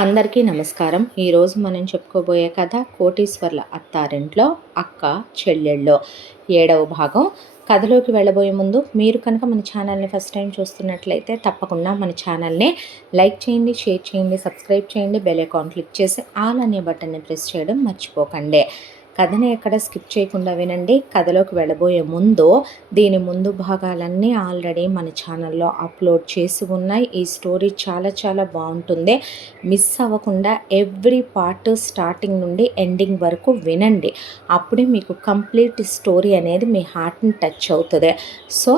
అందరికీ నమస్కారం. ఈరోజు మనం చెప్పుకోబోయే కథ కోటీశ్వర్ల అత్తారింట్లో అక్క చెల్లెళ్ళు 7వ భాగం. కథలోకి వెళ్ళబోయే ముందు మీరు కనుక మన ఛానల్ని ఫస్ట్ టైం చూస్తున్నట్లయితే తప్పకుండా మన ఛానల్ని లైక్ చేయండి, షేర్ చేయండి, సబ్స్క్రైబ్ చేయండి, బెల్ ఐకాన్ క్లిక్ చేసి ఆల్ అనే బటన్ని ప్రెస్ చేయడం మర్చిపోకండి. కథని ఎక్కడ స్కిప్ చేయకుండా వినండి. కథలోకి వెళ్ళబోయే ముందు దీని ముందు భాగాలన్నీ ఆల్రెడీ మన ఛానల్లో అప్లోడ్ చేసి ఉన్నాయి. ఈ స్టోరీ చాలా చాలా బాగుంటుంది. మిస్ అవ్వకుండా ఎవ్రీ పార్ట్ స్టార్టింగ్ నుండి ఎండింగ్ వరకు వినండి. అప్పుడే మీకు కంప్లీట్ స్టోరీ అనేది మీ హార్ట్ని టచ్ అవుతుంది. సో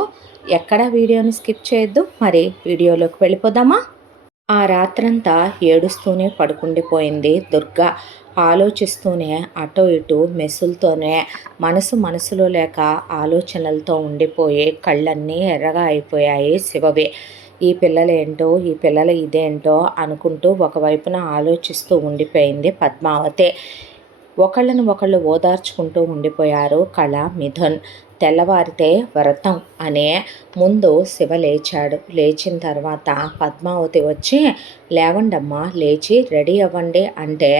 ఎక్కడ వీడియోని స్కిప్ చేయొద్దు. మరి వీడియోలోకి వెళ్ళిపోదామా? ఆ రాత్రంతా ఏడుస్తూనే పడుకుండిపోయింది దుర్గా. ఆలోచిస్తూనే అటో ఇటు మెసులుతోనే మనసులో లేక ఆలోచనలతో ఉండిపోయి కళ్ళన్నీ ఎర్రగా అయిపోయాయి శివవి. ఈ పిల్లలేంటో, ఈ పిల్లలు ఇదేంటో అనుకుంటూ ఒకవైపున ఆలోచిస్తూ ఉండిపోయింది పద్మావతి. ఒకళ్ళను ఒకళ్ళు ఓదార్చుకుంటూ ఉండిపోయారు కళ, మిథున్. తెల్లవారితే వ్రతం అనే ముందు శివ లేచాడు. లేచిన తర్వాత పద్మావతి వచ్చి, లేవండమ్మా, లేచి రెడీ అవ్వండి అంటే,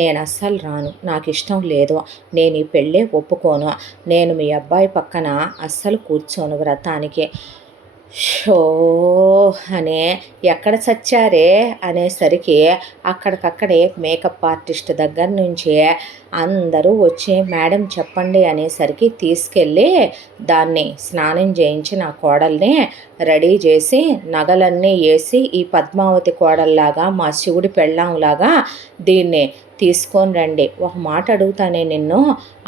నేను అస్సలు రాను, నాకు ఇష్టం లేదు, నేను ఈ పెళ్ళే ఒప్పుకోను, నేను మీ అబ్బాయి పక్కన అస్సలు కూర్చోను వ్రతానికి. షో అనే ఎక్కడ చచ్చారే అనేసరికి అక్కడికక్కడే మేకప్ ఆర్టిస్ట్ దగ్గర నుంచి అందరూ వచ్చి మేడం చెప్పండి అనేసరికి తీసుకెళ్ళి దాన్ని స్నానం చేయించి నా కోడల్ని రెడీ చేసి నగలన్నీ వేసి ఈ పద్మావతి కోడల్లాగా మా శివుడి పెళ్ళాంలాగా దీన్ని తీసుకొని రండి. ఒక మాట అడుగుతానే నిన్ను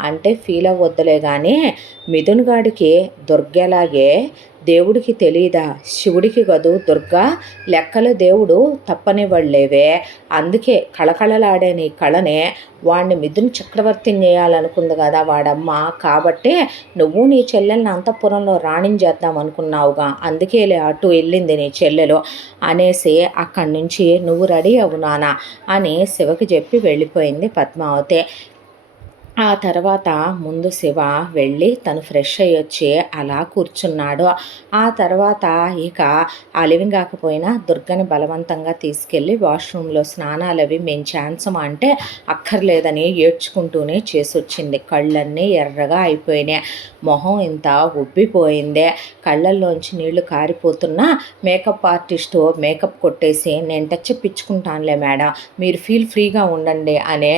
అంటే ఫీల్ అవ్వద్దులే కానీ మిథున్ గాడికి దుర్గలాగే దేవుడికి తెలీదా? శివుడికి కదూ దుర్గా, లెక్కల దేవుడు తప్పనివ్వలేవే. అందుకే కళకళలాడే నీ కళనే వాడిని మిథున్ చక్రవర్తిని చేయాలనుకుంది కదా వాడమ్మ. కాబట్టి నువ్వు నీ చెల్లెల్ని అంతఃపురంలో రాణించేద్దాం అనుకున్నావుగా, అందుకేలే అటు వెళ్ళింది నీ చెల్లెలు అనేసి అక్కడి నుంచి నువ్వు రెడీ అవ్వు నానా అని శివకి చెప్పి వెళ్ళిపోయింది పద్మావతి. ఆ తర్వాత ముందు శివ వెళ్ళి తను ఫ్రెష్ అయ్యి వచ్చి అలా కూర్చున్నాడు. ఆ తర్వాత ఇక అలివి కాకపోయినా దుర్గని బలవంతంగా తీసుకెళ్ళి వాష్రూమ్లో స్నానాలు అవి మేము ఛాన్సమా అంటే అక్కర్లేదని ఏడ్చుకుంటూనే చేసొచ్చింది. కళ్ళన్నీ ఎర్రగా అయిపోయినాయి, మొహం ఇంత ఉబ్బిపోయిందే, కళ్ళల్లోంచి నీళ్లు కారిపోతున్నా మేకప్ ఆర్టిస్టు మేకప్ కొట్టేసి నేను టచ్ పిచ్చుకుంటానులే మేడం, మీరు ఫీల్ ఫ్రీగా ఉండండి అనే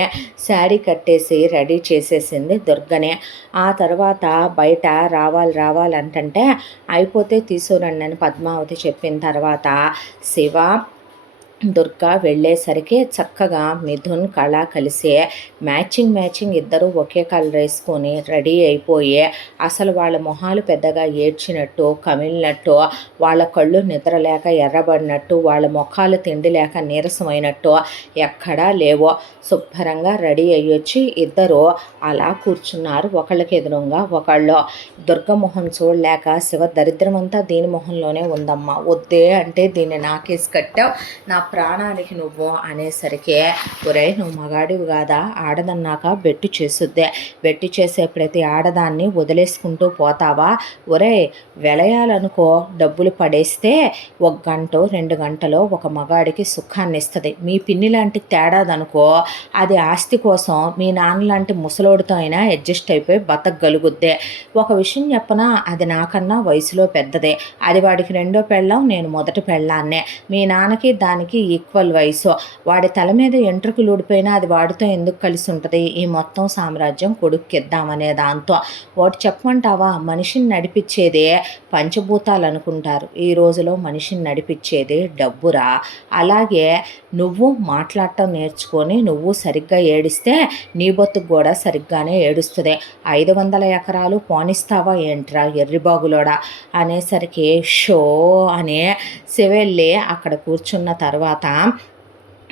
శారీ కట్టేసి రెడీ చేసేసింది దుర్గనే. ఆ తర్వాత బయట రావాలంటే అయిపోతే తీసుకురండి అని పద్మావతి చెప్పిన తర్వాత శివ దుర్గా వెళ్ళేసరికి చక్కగా మిథున్ కళ కలిసి మ్యాచింగ్ ఇద్దరు ఒకే కలర్ వేసుకొని రెడీ అయిపోయి అసలు వాళ్ళ మొహాలు పెద్దగా ఏడ్చినట్టు కమిలినట్టు, వాళ్ళ కళ్ళు నిద్రలేక ఎర్రబడినట్టు, వాళ్ళ మొఖాలు తిండి లేక నీరసమైనట్టు ఎక్కడా లేవో. శుభ్రంగా రెడీ అయ్యొచ్చి ఇద్దరు అలా కూర్చున్నారు ఒకళ్ళకి ఎదురుగా ఒకళ్ళు. దుర్గ మొహం చూడలేక శివ దరిద్రమంతా దీని మొహంలోనే ఉందమ్మా, వద్దే అంటే దీన్ని నాకేసి కట్టావు, నా ప్రాణానికి నువ్వు అనేసరికి ఒరే నువ్వు మగాడివి కాదా, ఆడదన్నాక బెట్టు చేసుద్దే, బెట్టు చేసే ప్రతి ఆడదాన్ని వదిలేసుకుంటూ పోతావా, ఒరే వెలయాలనుకో డబ్బులు పడేస్తే 1 గంట 2 గంటలో ఒక మగాడికి సుఖాన్ని ఇస్తుంది, మీ పిన్ని లాంటి తేడాదనుకో అది ఆస్తి కోసం మీ నాన్న లాంటి ముసలోడితో అయినా అడ్జస్ట్ అయిపోయి బతకగలుగుద్దే. ఒక విషయం చెప్పనా, అది నాకన్నా వయసులో పెద్దదే, అది వాడికి రెండో పెళ్ళాం, నేను మొదటి పెళ్ళాన్నే, మీ నాన్నకి దానికి ఈక్వల్ వయసు, వాడి తల మీద ఎంట్రుకలు ఊడిపోయినా అది వాడితో ఎందుకు కలిసి ఉంటుంది, ఈ మొత్తం సామ్రాజ్యం కొడుక్కిద్దామనే దాంతో. వాటి చెప్పమంటావా, మనిషిని నడిపించేదే పంచభూతాలు అనుకుంటారు, ఈ రోజులో మనిషిని నడిపించేది డబ్బురా. అలాగే నువ్వు మాట్లాడటం నేర్చుకొని నువ్వు సరిగ్గా ఏడిస్తే నీ బతుకు కూడా సరిగ్గానే ఏడుస్తుంది, 500 ఎకరాలు పోనిస్తావా ఏంట్రా ఎర్రిబాగులోడా అనేసరికి షో అనే శివెళ్ళి అక్కడ కూర్చున్న తర్వాత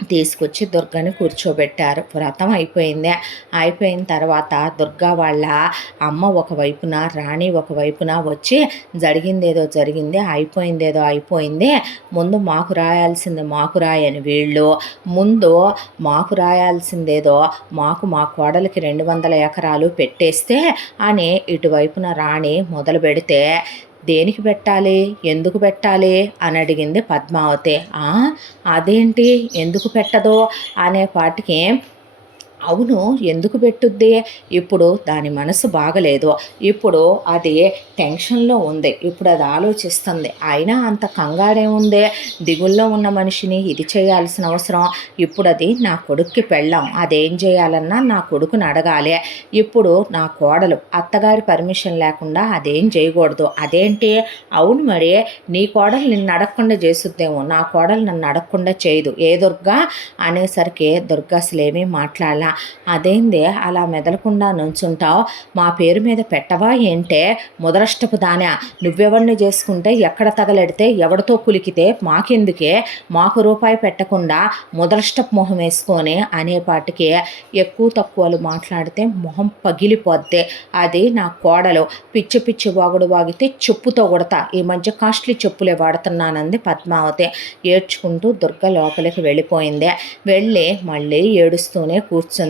తీసుకొచ్చి దుర్గని కూర్చోబెట్టారు. వ్రతం అయిపోయిన తర్వాత దుర్గా వాళ్ళ అమ్మ ఒకవైపున రాణి ఒకవైపున వచ్చి జరిగిందేదో జరిగింది, అయిపోయిందేదో అయిపోయింది, ముందు మాకు రాయాల్సింది మాకు రాయని వీళ్ళు ముందు మాకు రాయాల్సిందేదో మాకు మా కోడలికి 200 ఎకరాలు పెట్టేస్తే అని ఇటువైపున రాణి మొదలు పెడితే దేనికి పెట్టాలి, ఎందుకు పెట్టాలి అని అడిగింది పద్మావతి. అదేంటి ఎందుకు పెట్టదో అనే పాటికి, అవును ఎందుకు పెట్టుద్ది, ఇప్పుడు దాని మనసు బాగలేదు, ఇప్పుడు అది టెన్షన్లో ఉంది, ఇప్పుడు అది ఆలోచిస్తుంది, అయినా అంత కంగారేముంది, దిగుల్లో ఉన్న మనిషిని ఇది చేయాల్సిన అవసరం, ఇప్పుడు అది నా కొడుక్కి పెళ్ళాం, అదేం చేయాలన్నా నా కొడుకుని అడగాలి, ఇప్పుడు నా కోడలు అత్తగారి పర్మిషన్ లేకుండా అదేం చేయకూడదు, అదేంటి, అవును మరి నీ కోడలు నిన్ను అడగకుండా చేసుద్దేమో, నా కోడలు నన్ను అడగకుండా చేయదు, ఏ దుర్గా అనేసరికి దుర్గా అసలేమీ మాట్లాడాల. అదేందే అలా మెదలకుండా నుంచుంటావు, మా పేరు మీద పెట్టవా ఏంటే, ముదరష్టపు దానా, నువ్వెవరిని చేసుకుంటే ఎక్కడ తగలెడితే ఎవరితో కులికితే మాకెందుకే, మాకు రూపాయి పెట్టకుండా ముదరష్టపు మొహం వేసుకొని అనేపాటికి ఎక్కువ తక్కువలు మాట్లాడితే మొహం పగిలిపోద్ది, అది నా కోడలు, పిచ్చి పిచ్చి వాగుడు వాగితే చెప్పుతో కొడతా, ఈ మధ్య కాస్ట్లీ చెప్పులే వాడుతున్నానంది పద్మావతి. ఏడ్చుకుంటూ దుర్గ లోపలికి వెళ్ళిపోయింది. వెళ్ళి మళ్ళీ ఏడుస్తూనే కూర్చుంది.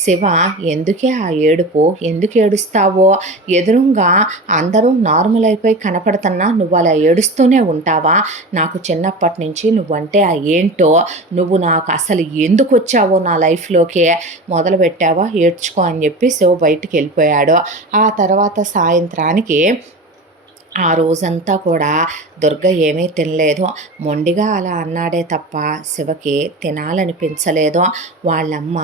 శివ, ఎందుకే ఆ ఏడుపు, ఎందుకు ఏడుస్తావో, ఎదురుగా అందరూ నార్మల్ అయిపోయి కనపడుతున్నా నువ్వు అలా ఏడుస్తూనే ఉంటావా, నాకు చిన్నప్పటి నుంచి నువ్వంటే ఆ ఏంటో, నువ్వు నాకు అసలు ఎందుకు వచ్చావో నా లైఫ్లోకి, మొదలుపెట్టావా ఏడ్చుకో అని చెప్పి శివ బయటికి వెళ్ళిపోయాడు. ఆ తర్వాత సాయంత్రానికి ఆ రోజంతా కూడా దుర్గ ఏమీ తినలేదు. మొండిగా అలా అన్నాడే తప్ప శివకి తినాలనిపించలేదు. వాళ్ళమ్మ,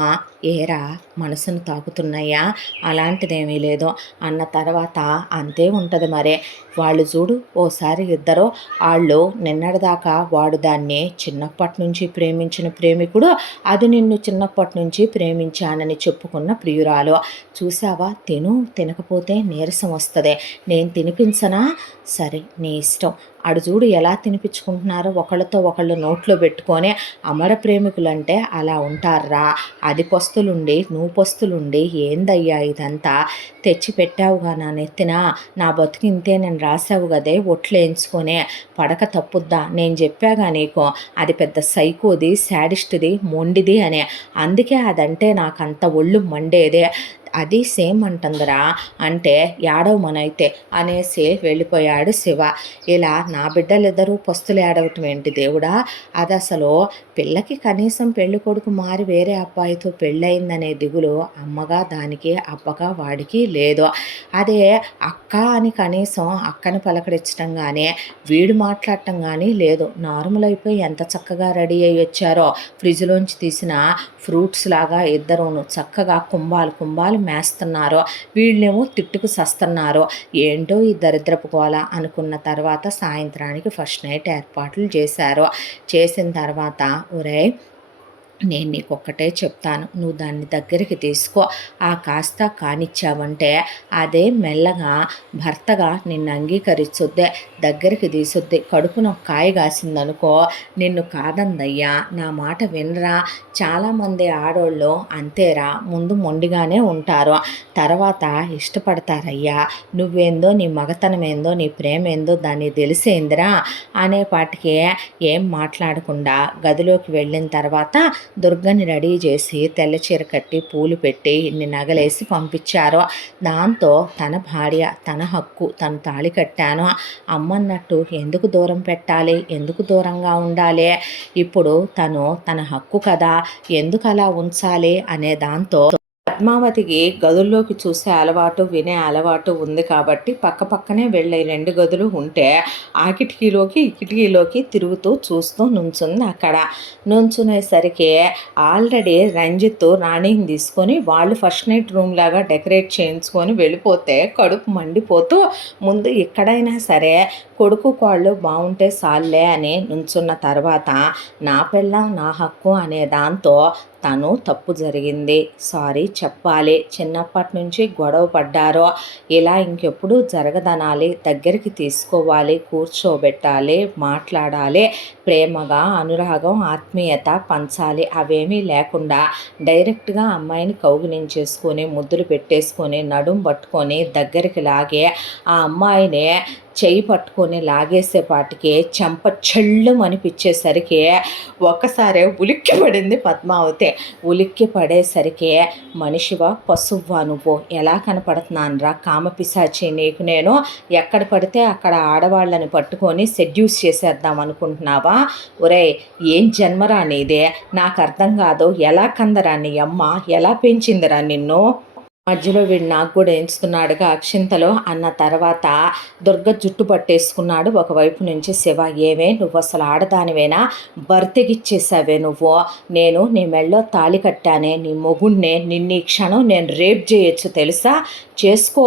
ఏరా మనసును తాకుతున్నాయా, అలాంటిదేమీ లేదు అన్న తర్వాత అంతే ఉంటుంది మరి. వాళ్ళు చూడు ఓసారి ఇద్దరు, వాళ్ళు నిన్నటిదాకా వాడు దాన్ని చిన్నప్పటి నుంచి ప్రేమించిన ప్రేమికుడు, అది నిన్ను చిన్నప్పటి నుంచి ప్రేమించానని చెప్పుకున్న ప్రియురాలు, చూసావా తినకపోతే నీరసం వస్తుంది, నేను తినిపించనా, సరే నీ ఇష్టం, అడు చూడు ఎలా తినిపించుకుంటున్నారో ఒకళ్ళతో ఒకళ్ళు నోట్లో పెట్టుకొని, అమర ప్రేమికులంటే అలా ఉంటారా, అది పస్తులుండి నువ్వు పస్తులుండి ఏందయ్యా ఇదంతా, తెచ్చి పెట్టావుగా నా నెత్తిన, నా బతుకింతే నేను రాసావు కదే ఒట్లేయించుకొని, పడక తప్పుద్దా, నేను చెప్పాగా నీకు అది పెద్ద సైకోది, శాడిస్ట్ది, మొండిది అని, అందుకే అదంటే నాకు అంత ఒళ్ళు మండేదే, అది సేమ్ అంటుందిరా అంటే ఏడవమనైతే అనేసి వెళ్ళిపోయాడు శివ. ఇలా నా బిడ్డలిద్దరూ పస్తులు ఏడవటం ఏంటి దేవుడా, అది అసలు పిల్లకి కనీసం పెళ్లి కొడుకు మారి వేరే అబ్బాయితో పెళ్ళయిందనే దిగులు అమ్మగా దానికి, అబ్బగా వాడికి లేదు. అదే అక్క అని కనీసం అక్కని పలకరించడం కానీ వీడు మాట్లాడటం కానీ లేదు. నార్మల్ అయిపోయి ఎంత చక్కగా రెడీ అయ్యి వచ్చారో, ఫ్రిడ్జ్లోంచి తీసిన ఫ్రూట్స్ లాగా ఇద్దరును చక్కగా కుంభాలు మేస్తున్నారు, వీళ్ళేమో తిట్టుకు సస్తున్నారు, ఏంటో ఈ దరిద్రపు గోల అనుకున్న తర్వాత సాయంత్రానికి ఫస్ట్ నైట్ ఏర్పాట్లు చేశారు. చేసిన తర్వాత, ఒరేయ్ నేను నీకొక్కటే చెప్తాను, నువ్వు దాన్ని దగ్గరికి తీసుకో, ఆ కాస్త కానిచ్చావంటే అదే మెల్లగా భర్తగా నిన్ను అంగీకరిస్తుద్దే, దగ్గరికి తీసుద్ది, కడుపున కాయ కాసిందనుకో నిన్ను కాదందయ్యా, నా మాట వినరా, చాలామంది ఆడోళ్ళు అంతేరా, ముందు మొండిగానే ఉంటారు, తర్వాత ఇష్టపడతారయ్యా, నువ్వేందో నీ మగతనం ఏందో నీ ప్రేమ ఏందో దాన్ని తెలిసేందిరా అనేపాటికి ఏం మాట్లాడకుండా గదిలోకి వెళ్ళిన తర్వాత దుర్గని రెడీ చేసి తెల్ల చీర కట్టి పూలు పెట్టి ఇన్ని నగలేసి పంపించారు. దాంతో తన భార్య, తన హక్కు, తను తాళి కట్టాను అమ్మన్నట్టు ఎందుకు దూరం పెట్టాలి, ఎందుకు దూరంగా ఉండాలి, ఇప్పుడు తన హక్కు కదా, ఎందుకు అలా ఉంచాలి అనే దాంతో పద్మావతికి గదుల్లోకి చూసే అలవాటు, వినే అలవాటు ఉంది కాబట్టి పక్క పక్కనే వెళ్ళే 2 గదులు ఉంటే ఆ కిటికీలోకి ఈ కిటికీలోకి తిరుగుతూ చూస్తూ నుంచుంది. అక్కడ నుంచునేసరికి ఆల్రెడీ రంజిత్ రాణిని తీసుకొని వాళ్ళు ఫస్ట్ నైట్ రూమ్ లాగా డెకరేట్ చేయించుకొని వెళ్ళిపోతే కడుపు మండిపోతూ, ముందు ఎక్కడైనా సరే కొడుకు కోళ్ళు బాగుంటే సాల్లే అని నుంచున్న తర్వాత నా పెళ్ళాం నా హక్కు అనే దాంతో తను తప్పు జరిగింది, సారీ చెప్పాలి, చిన్నప్పటి నుంచి గొడవ పడ్డారో, ఇలా ఇంకెప్పుడు జరగదనాలి, దగ్గరికి తీసుకోవాలి, కూర్చోబెట్టాలి, మాట్లాడాలి, ప్రేమగా అనురాగం ఆత్మీయత పంచాలి, అవేమీ లేకుండా డైరెక్ట్గా అమ్మాయిని కౌగిలించేసుకొని ముద్దులు పెట్టేసుకొని నడుం పట్టుకొని దగ్గరికి లాగే ఆ అమ్మాయిని చెయ్యి పట్టుకొని లాగేసేపాటికి చెంప చెళ్ళు అనిపించేసరికి ఒక్కసారే ఉలిక్కి పడింది పద్మావతి. ఉలిక్కి పడేసరికి మనిషివా పశువ్వా నువ్వు? ఎలా కనపడుతున్నాను రా కామపిశాచి నీకు? నేను ఎక్కడ పడితే అక్కడ ఆడవాళ్ళని పట్టుకొని సెడ్యూస్ చేసేద్దాం అనుకుంటున్నావా? ఒరేయ్, ఏం జన్మరా నీదే? నాకు అర్థం కాదు. ఎలా కందరా నీ అమ్మ? ఎలా పెంచిందిరా నిన్ను? మధ్యలో వీడు నాకు కూడా ఎంచుతున్నాడుగా అక్షింతలు అన్న తర్వాత దుర్గ జుట్టు పట్టేసుకున్నాడు ఒకవైపు నుంచి శివ. ఏవే నువ్వు అసలు ఆడదానివేనా? బర్తెగిచ్చేసావే నువ్వు. నేను నీ మెళ్ళో తాళి కట్టానే, నీ మొగుణ్ణే. నిన్ను ఈ క్షణం నేను రేప్ చేయొచ్చు తెలుసా? చేసుకో.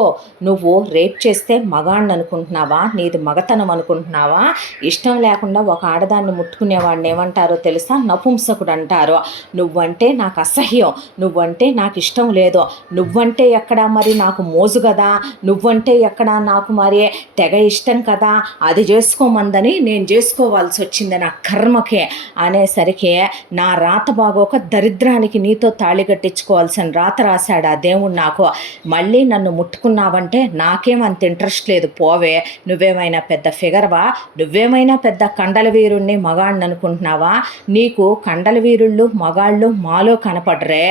నువ్వు రేప్ చేస్తే మగాణ్ణి అనుకుంటున్నావా? నీది మగతనం అనుకుంటున్నావా? ఇష్టం లేకుండా ఒక ఆడదాన్ని ముట్టుకునేవాడిని ఏమంటారో తెలుసా? నపుంసకుడు అంటారు. నువ్వంటే నాకు అసహ్యం, నువ్వంటే నాకు ఇష్టం లేదు. నువ్వంటే ఎక్కడా మరి నాకు మోజు కదా, నువ్వంటే ఎక్కడా నాకు మరి తెగ ఇష్టం కదా, అది చేసుకోమందని నేను చేసుకోవాల్సి వచ్చింది నా కర్మకే అనేసరికి నా రాత బాగోక దరిద్రానికి నీతో తాళి కట్టించుకోవాల్సిన రాత రాశాడు ఆ దేవుడు నాకు. మళ్ళీ నన్ను ముట్టుకున్నావంటే నాకేమంత ఇంట్రెస్ట్ లేదు, పోవే. నువ్వేమైనా పెద్ద ఫిగర్వా? నువ్వేమైనా పెద్ద కండల వీరుణ్ణి మగాడిని అనుకుంటున్నావా? నీకు కండల వీరుళ్ళు మగాళ్ళు మాలో కనపడరే.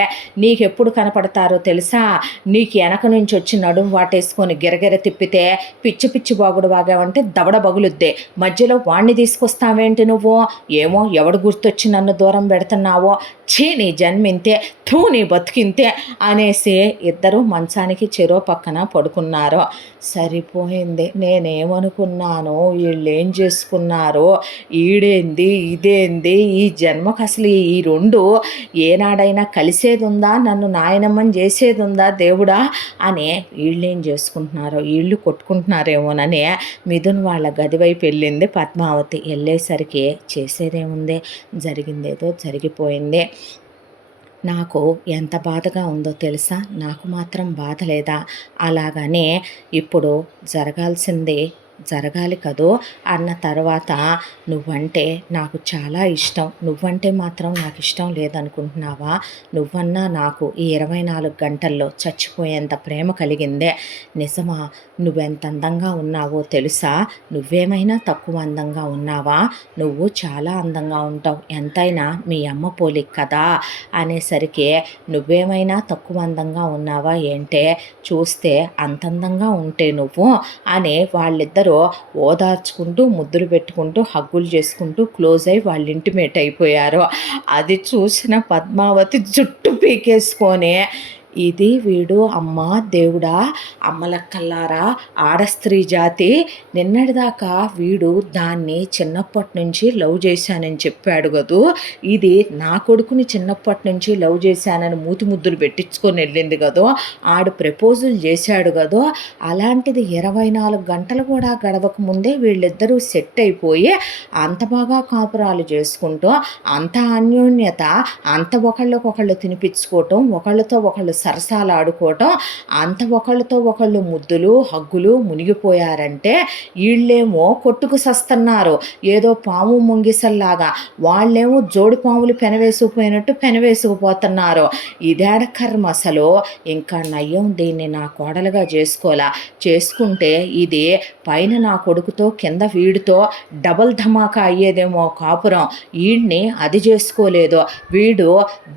నీకెప్పుడు కనపడతారో తెలుసా? నీకు వెనక నుంచి వచ్చి నడుము వాటేసుకొని గిరగిర తిప్పితే పిచ్చి పిచ్చి బాగుడు బాగావంటే దవడ బగులుద్దే. మధ్యలో వాణ్ణి తీసుకొస్తావేంటి నువ్వు? ఏమో ఎవడు గుర్తొచ్చి నన్ను దూరం పెడుతున్నావో. ఛీ, నీ జన్మింతే, థూ నీ బతికింతే అనేసి ఇద్దరు మంచానికి చెరో పక్కన పడుకున్నారు. సరిపోయింది. నేనేమనుకున్నాను, వీళ్ళు ఏం చేసుకున్నారో, ఈడేంది ఇదేంది, ఈ జన్మకు అసలు ఈ రెండు ఏనాడైనా కలిసేది ఉందా, నన్ను నాయనమ్మని చేసేది ఉందా దేవుడా అని వీళ్ళేం చేసుకుంటున్నారో, వీళ్ళు కొట్టుకుంటున్నారేమోనని మిథున్ వాళ్ళ గది వైపు వెళ్ళింది పద్మావతి. వెళ్ళేసరికి చేసేదేముంది, జరిగిందేదో జరిగిపోయింది. నాకు ఎంత బాధగా ఉందో తెలుసా? నాకు మాత్రం బాధ లేదా? అలాగనే ఇప్పుడు జరగాల్సిందే జరగాలి కదూ అన్న తర్వాత నువ్వంటే నాకు చాలా ఇష్టం, నువ్వంటే మాత్రం నాకు ఇష్టం లేదనుకుంటున్నావా? నువ్వన్నా నాకు ఈ 24 గంటల్లో చచ్చిపోయేంత ప్రేమ కలిగిందే. నిజమా? నువ్వెంత అందంగా ఉన్నావో తెలుసా? నువ్వేమైనా తక్కువ అందంగా ఉన్నావా? నువ్వు చాలా అందంగా ఉంటావు, ఎంతైనా మీ అమ్మ పోలిక కదా అనేసరికి నువ్వేమైనా తక్కువ అందంగా ఉన్నావా ఏంటే? చూస్తే అంత అందంగా ఉంటే నువ్వు అని వాళ్ళిద్దరూ ఓదార్చుకుంటూ ముద్దులు పెట్టుకుంటూ హగ్గులు చేసుకుంటూ క్లోజ్ అయ్యి వాళ్ళు ఇంటిమేట్ అయిపోయారు. అది చూసిన పద్మావతి జుట్టు పీకేసుకొని, ఇది వీడు అమ్మ దేవుడా, అమ్మలక్కల్లారా, ఆడ స్త్రీ జాతి. నిన్నటిదాకా వీడు దాన్ని చిన్నప్పటి నుంచి లవ్ చేశానని చెప్పాడు కదూ, ఇది నా కొడుకుని చిన్నప్పటి నుంచి లవ్ చేశానని మూతి ముద్దులు పెట్టించుకొని వెళ్ళింది కదో, ఆడు ప్రపోజల్ చేశాడు కదో. అలాంటిది 24 గంటలు కూడా గడవక ముందే వీళ్ళిద్దరూ సెట్ అయిపోయి అంత బాగా కాపురాలు చేసుకుంటూ, అంత అన్యోన్యత, అంత ఒకళ్ళకొకళ్ళు తినిపించుకోవటం, ఒకళ్ళతో ఒకళ్ళు సరసాలు ఆడుకోవటం, అంత ఒకళ్ళతో ఒకళ్ళు ముద్దులు హగ్గులు మునిగిపోయారంటే వీళ్ళేమో కొట్టుకు సస్తున్నారు ఏదో పాము ముంగిసల్లాగా. వాళ్ళేమో జోడి పాములు పెనవేసుకుపోయినట్టు పెనవేసుకుపోతున్నారు. ఇదేడ కర్మ అసలు. ఇంకా నయ్యం, దీన్ని నా కోడలుగా చేసుకుంటే ఇది పైన నా కొడుకుతో కింద వీడితో డబల్ ధమాకా అయ్యేదేమో కాపురం. వీడిని అది చేసుకోలేదు, వీడు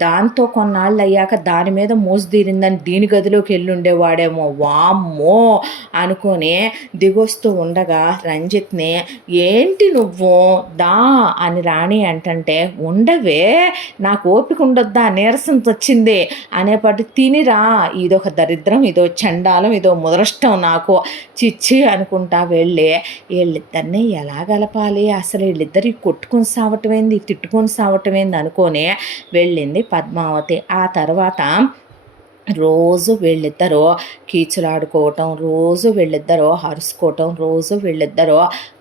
దాంతో కొన్నాళ్ళు అయ్యాక దాని మీద మోసుదీరిందని దీని గదిలోకి వెళ్ళుండేవాడేమో. వామ్మో అనుకొని దిగొస్తూ ఉండగా రంజిత్ని, ఏంటి నువ్వు దా అని రాణి అంటంటే, ఉండవే నాకు ఓపిక ఉండొద్దా, నీరసం వచ్చింది అనేపాటి తినిరా, ఇదొక దరిద్రం, ఇదో చండాలం, ఇదో ముదరష్టం నాకు, చిచ్చి అనుకుంటా వెళ్ళి వీళ్ళిద్దరిని ఎలా గలపాలి, అసలు వీళ్ళిద్దరు కొట్టుకొని సావటమేంది తిట్టుకొని సావటమేంది అనుకొని వెళ్ళింది పద్మావతి. ఆ తర్వాత రోజు వీళ్ళిద్దరూ కీచులాడుకోవటం, రోజు వీళ్ళిద్దరూ అరుసుకోవటం, రోజు వీళ్ళిద్దరూ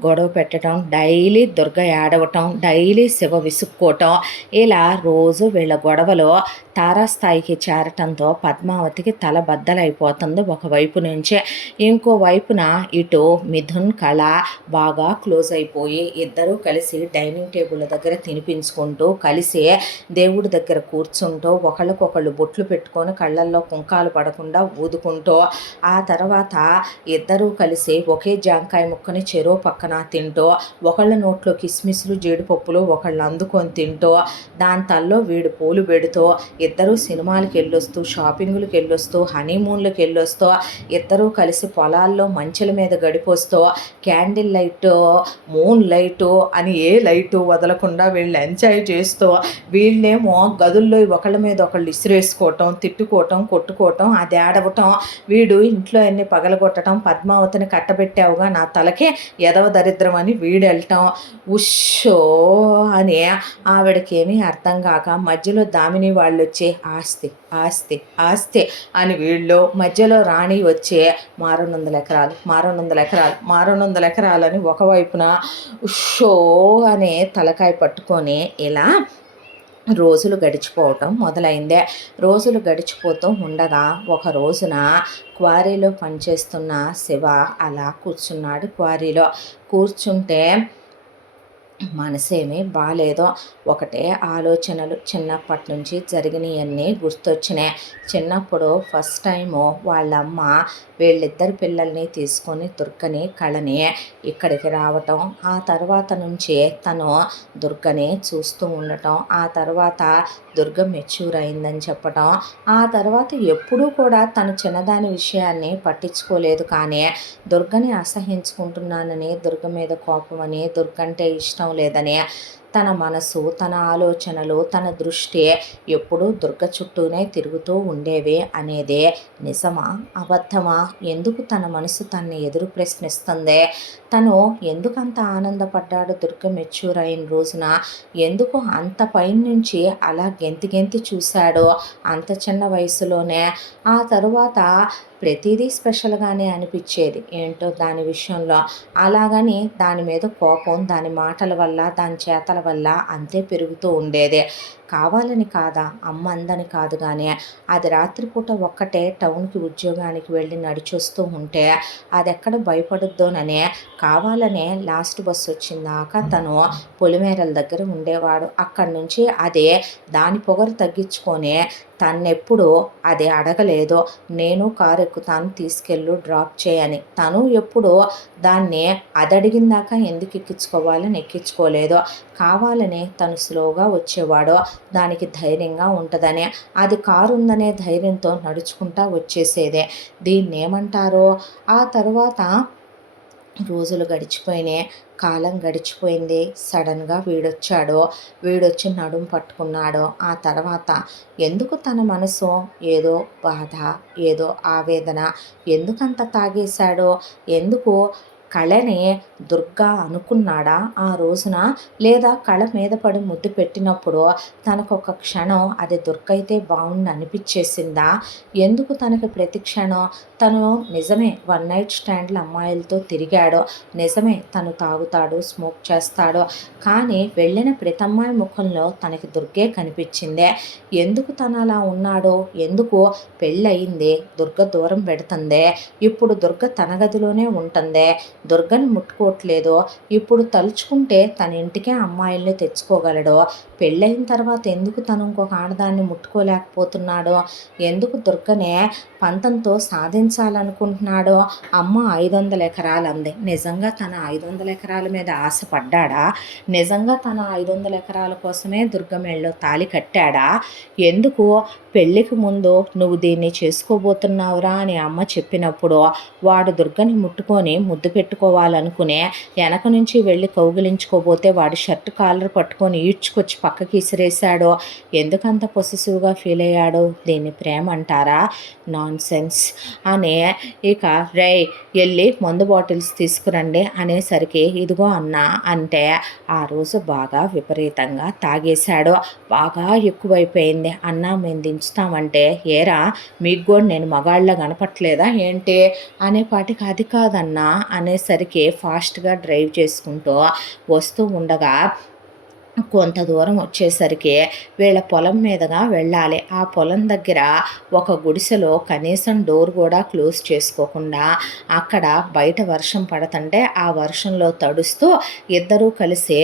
గొడవ పెట్టడం, డైలీ దుర్గ ఏడవటం, డైలీ శివ విసుక్కోవటం, ఇలా రోజు వీళ్ళ గొడవలో తారాస్థాయికి చేరటంతో పద్మావతికి తల బద్దలైపోతుంది ఒకవైపు నుంచే. ఇంకో వైపున ఇటు మిథున్ కళ బాగా క్లోజ్ అయిపోయి ఇద్దరూ కలిసి డైనింగ్ టేబుల్ దగ్గర తినిపించుకుంటూ, కలిసి దేవుడి దగ్గర కూర్చుంటూ, ఒకళ్ళకొకళ్ళు బొట్లు పెట్టుకొని కళ్ళల్లో తలల్లో కుంకాలు పడకుండా ఊదుకుంటూ, ఆ తర్వాత ఇద్దరూ కలిసి ఒకే జాంకాయ ముక్కని చెరో పక్కన తింటూ, ఒకళ్ళ నోట్లో కిస్మిస్లు జీడిపప్పులు ఒకళ్ళు అందుకొని తింటూ, దాని తల్లో వీడు పూలు పెడుతూ, ఇద్దరూ సినిమాలకు వెళ్ళొస్తూ, షాపింగులకు వెళ్ళొస్తూ, హనీమూన్లకు వెళ్ళొస్తూ, ఇద్దరూ కలిసి పొలాల్లో మంచుల మీద గడిపొస్తూ, క్యాండిల్ లైట్, మూన్ లైటు అని ఏ లైటు వదలకుండా వీళ్ళు ఎంజాయ్ చేస్తూ, వీళ్ళేమో గదుల్లో ఒకళ్ళ మీద ఒకళ్ళు ఇసిరేసుకోవటం, తిట్టుకోవటం, కొట్టుకోవటం, అది ఆడవటం, వీడు ఇంట్లో అన్ని పగలగొట్టడం, పద్మావతిని కట్టబెట్టావుగా నా తలకే ఎదవ దరిద్రం అని వీడు వెళ్ళటం, ఉషో అని ఆవిడకేమీ అర్థం కాక మధ్యలో దామిని వాళ్ళు వచ్చి ఆస్తి ఆస్తి ఆస్తి అని వీళ్ళు, మధ్యలో రాణి వచ్చి 200 ఎకరాలు 200 ఎకరాలు 200 ఎకరాలని ఒకవైపున షో అనే తలకాయ పట్టుకొని ఇలా రోజులు గడిచిపోవటం మొదలైందే. రోజులు గడిచిపోతూ ఉండగా ఒక రోజున క్వారీలో పనిచేస్తున్న శివ అలా కూర్చున్నాడు. క్వారీలో కూర్చుంటే మనసేమీ బాగాలేదో, ఒకటే ఆలోచనలు. చిన్నప్పటి నుంచి జరిగినవన్నీ గుర్తొచ్చినాయి. చిన్నప్పుడు ఫస్ట్ టైము వాళ్ళమ్మ వీళ్ళిద్దరి పిల్లల్ని తీసుకొని దుర్గని కళని ఇక్కడికి రావటం, ఆ తర్వాత నుంచి తను దుర్గని చూస్తూ ఉండటం, ఆ తర్వాత దుర్గ మెచ్యూర్ అయిందని చెప్పటం, ఆ తర్వాత ఎప్పుడూ కూడా తను చిన్నదాని విషయాన్ని పట్టించుకోలేదు. కానీ దుర్గని అసహించుకుంటున్నానని, దుర్గ మీద కోపమని, దుర్గ అంటే ఇష్టం లేదని తన మనసు, తన ఆలోచనలు, తన దృష్టి ఎప్పుడూ దుర్గ చుట్టూనే తిరుగుతూ ఉండేవి అనేదే నిజమా అబద్ధమా? ఎందుకు తన మనసు తన్ని ఎదురు ప్రశ్నిస్తుంది? తను ఎందుకంత ఆనందపడ్డాడు దుర్గ మెచ్యూర్ అయిన రోజున? ఎందుకు అంత పైనుంచి అలా గెంతి గెంతి చూశాడో అంత చిన్న వయసులోనే? ఆ తరువాత ప్రతిదీ స్పెషల్గానే అనిపించేది ఏంటో దాని విషయంలో. అలాగని దాని మీద కోపం దాని మాటల వల్ల, దాని చేతల వల్ల అంతే పెరుగుతూ ఉండేది. కావాలని కాదా, అమ్మ అందని కాదు, కానీ అది రాత్రిపూట ఒక్కటే టౌన్కి ఉద్యోగానికి వెళ్ళి నడిచొస్తూ ఉంటే అది ఎక్కడ భయపడుద్దోననే కావాలనే లాస్ట్ బస్సు వచ్చిందాక తను పొలిమేరల దగ్గర ఉండేవాడు. అక్కడి నుంచి అదే దాని పొగరు తగ్గించుకొని తన్నెప్పుడు అది అడగలేదో, నేను కారు ఎక్కుతాను తీసుకెళ్ళు డ్రాప్ చేయని. తను ఎప్పుడు దాన్ని అది అడిగిందాక ఎందుకు ఎక్కించుకోవాలని ఎక్కించుకోలేదో, కావాలని తను స్లోగా వచ్చేవాడో దానికి ధైర్యంగా ఉంటుందనే, అది కారు ఉందనే ధైర్యంతో నడుచుకుంటా వచ్చేసేదే. దీన్ని ఏమంటారో. ఆ తర్వాత రోజులు గడిచిపోయినాయి, కాలం గడిచిపోయింది. సడన్గా వీడొచ్చి నడుము పట్టుకున్నాడు. ఆ తర్వాత ఎందుకు తన మనసు ఏదో బాధ, ఏదో ఆవేదన, ఎందుకంత తాగేశాడో, ఎందుకు కళని దుర్గా అనుకున్నాడా ఆ రోజున? లేదా కళ మీద పడి ముద్దు పెట్టినప్పుడు తనకు ఒక క్షణం అది దుర్గ అయితే బాగుండి అనిపించేసిందా? ఎందుకు తనకి ప్రతి క్షణం తను నిజమే వన్ నైట్ స్టాండ్ల అమ్మాయిలతో తిరిగాడో, నిజమే తను తాగుతాడు, స్మోక్ చేస్తాడో, కానీ వెళ్ళిన ప్రతి అమ్మాయి ముఖంలో తనకి దుర్గే కనిపించిందే. ఎందుకు తను అలా ఉన్నాడో, ఎందుకు పెళ్ళయింది, దుర్గ దూరం పెడుతుందే, ఇప్పుడు దుర్గ తన గదిలోనే ఉంటుందే, దుర్గని ముట్టుకోవట్లేదో, ఇప్పుడు తలుచుకుంటే తన ఇంటికే అమ్మాయిల్ని తెచ్చుకోగలడో, పెళ్ళయిన తర్వాత ఎందుకు తను ఇంకొక ఆడదాన్ని ముట్టుకోలేకపోతున్నాడో, ఎందుకు దుర్గనే పంతంతో సాధించాలనుకుంటున్నాడో? అమ్మ 500 ఎకరాలు అంది. నిజంగా తన 500 ఎకరాల మీద ఆశపడ్డాడా? నిజంగా తన 500 ఎకరాల కోసమే దుర్గ మెళ్ళో తాళి కట్టాడా? ఎందుకు పెళ్ళికి ముందు నువ్వు దీన్ని చేసుకోబోతున్నావురా అని అమ్మ చెప్పినప్పుడు వాడు దుర్గని ముట్టుకొని ముద్దు పెట్టుకోవాలనుకునే వెనక నుంచి వెళ్ళి కౌగిలించుకోబోతే వాడి షర్ట్ కాలర్ పట్టుకొని ఈడ్చుకొచ్చి పక్కకి ఇసిరేశాడో, ఎందుకంత పొసెసివ్గా ఫీల్ అయ్యాడో? దీన్ని ప్రేమ అంటారా? నాన్ సెన్స్ అనే ఇక వెళ్ళి మందు బాటిల్స్ తీసుకురండి అనేసరికి ఇదిగో అన్నా అంటే ఆ రోజు బాగా విపరీతంగా తాగేశాడు. బాగా ఎక్కువైపోయింది. అన్నా మేము దించుతామంటే ఏరా మీకు కూడా నేను మగాళ్ళ కనపట్లేదా ఏంటి అనేపాటికి అది కాదన్నా అనేసరికి ఫాస్ట్గా డ్రైవ్ చేసుకుంటూ వస్తూ ఉండగా కొంత దూరం వచ్చేసరికి వీళ్ళ పొలం మీదుగా వెళ్ళాలి. ఆ పొలం దగ్గర ఒక గుడిసెలో కనీసం డోర్ కూడా క్లోజ్ చేసుకోకుండా అక్కడ బయట వర్షం పడుతుంటే ఆ వర్షంలో తడుస్తూ ఇద్దరూ కలిసి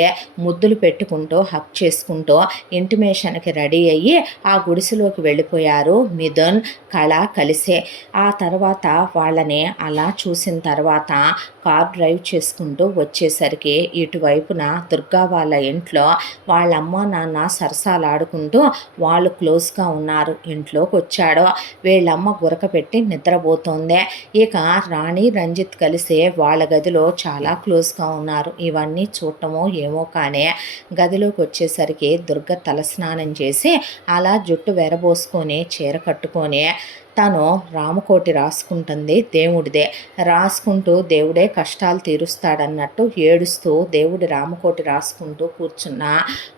ముద్దులు పెట్టుకుంటూ హక్ చేసుకుంటూ ఇంటిమేషన్కి రెడీ అయ్యి ఆ గుడిసెలోకి వెళ్ళిపోయారు మిథున్, కళ కలిసే. ఆ తర్వాత వాళ్ళని అలా చూసిన తర్వాత కార్ డ్రైవ్ చేసుకుంటూ వచ్చేసరికి ఇటువైపున దుర్గా వాళ్ళ ఇంట్లో వాళ్ళ అమ్మ నాన్న సరసాలాడుకుంటూ వాళ్ళు క్లోజ్గా ఉన్నారు. ఇంట్లోకి వచ్చాడు. వీళ్ళమ్మ గురక పెట్టి నిద్రపోతుంది. ఇక రాణి రంజిత్ కలిసి వాళ్ళ గదిలో చాలా క్లోజ్గా ఉన్నారు. ఇవన్నీ చూడటమో ఏమో కానీ గదిలోకి వచ్చేసరికి దుర్గ తలస్నానం చేసి అలా జుట్టు వెరబోసుకొని చీర కట్టుకొని తను రామకోటి రాసుకుంటుంది దేవుడిదే. రాసుకుంటూ దేవుడే కష్టాలు తీరుస్తాడన్నట్టు ఏడుస్తూ దేవుడి రామకోటి రాసుకుంటూ కూర్చున్న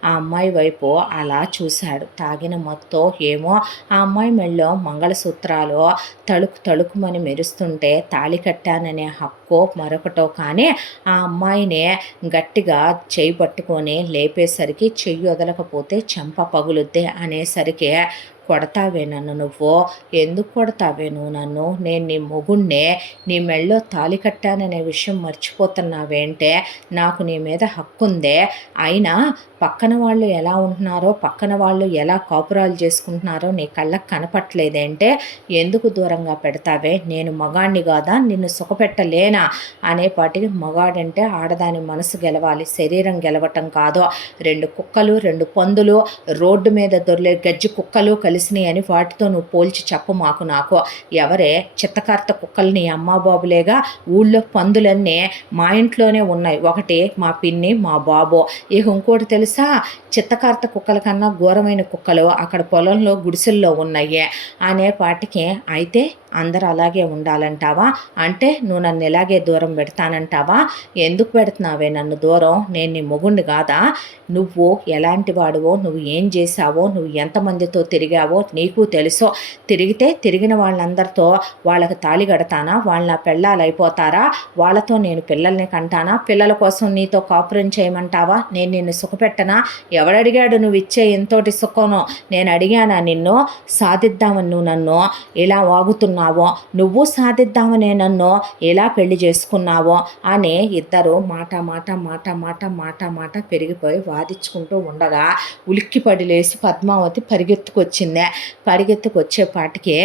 ఆ అమ్మాయి వైపు అలా చూశాడు. తాగిన మొత్తం ఏమో ఆ అమ్మాయి మెళ్ళో మంగళసూత్రాలు తళుకుమని మెరుస్తుంటే తాళి కట్టాననే హక్కు మరొకటో కానీ ఆ అమ్మాయిని గట్టిగా చెయ్యి పట్టుకొని లేపేసరికి చెయ్యి వదలకపోతే చెంప పగులుద్దే అనేసరికి కొడతావే నన్ను నువ్వు, ఎందుకు కొడతావే నువ్వు నన్ను, నేను నీ మొగుణ్ణే, నీ మెళ్ళో తాళి కట్టాననే విషయం మర్చిపోతున్నావేంటే, నాకు నీ మీద హక్కుందే, అయినా పక్కన వాళ్ళు ఎలా ఉంటున్నారో పక్కన వాళ్ళు ఎలా కాపురాలు చేసుకుంటున్నారో నీ కళ్ళకు కనపట్లేదేంటే ఎందుకు దూరంగా పెడతావే, నేను మగాణ్ణి కాదా నిన్ను సుఖపెట్టలేనా అనేపాటికి మగాడంటే ఆడదాని మనసు గెలవాలి, శరీరం గెలవటం కాదు. 2 కుక్కలు 2 పందులు రోడ్డు మీద దొర్లే గజ్జి కుక్కలు కలిసినాయి అని వాటితో నువ్వు పోల్చి చెప్పు మాకు. నాకు ఎవరే చిత్తకార్త కుక్కలు నీ అమ్మా బాబులేగా, ఊళ్ళో పందులన్నీ మా ఇంట్లోనే ఉన్నాయి, ఒకటి మా పిన్ని మా బాబు, ఇక ఇంకోటి తెలుసా చిత్తకార్త కుక్కల కన్నా ఘోరమైన కుక్కలు అక్కడ పొలంలో గుడిసెల్లో ఉన్నాయి అనేపాటికి అయితే అందరూ అలాగే ఉండాలంటావా, అంటే నువ్వు నన్ను ఇలాగే దూరం పెడతానంటావా, ఎందుకు పెడుతున్నావే నన్ను దూరం, నేను నీ మొగుండు కాదా, నువ్వు ఎలాంటి వాడువో, నువ్వు ఏం చేశావో, నువ్వు ఎంతమందితో తిరిగావో నీకు తెలుసో, తిరిగిన వాళ్ళందరితో వాళ్ళకి తాళి కడతానా, వాళ్ళ నా పెళ్ళాలు అయిపోతారా, వాళ్ళతో నేను పిల్లల్ని కంటానా, పిల్లల కోసం నీతో కాపురం చేయమంటావా, నేను నిన్ను సుఖపెట్టనా, ఎవడడిగాడు నువ్వు ఇచ్చే ఎంతోటి సుఖమో, నేను అడిగానా నిన్ను, సాధిద్దామని నువ్వు నన్ను ఇలా వాగుతున్నావో, నువ్వు సాధిద్దామనే నన్ను ఎలా పెళ్లి చేసుకున్నావో అని ఇద్దరు మాట పెరిగిపోయి వాదించుకుంటూ ఉండగా ఉలిక్కిపడి లేచి పద్మావతి పరిగెత్తుకొచ్చేపాటికి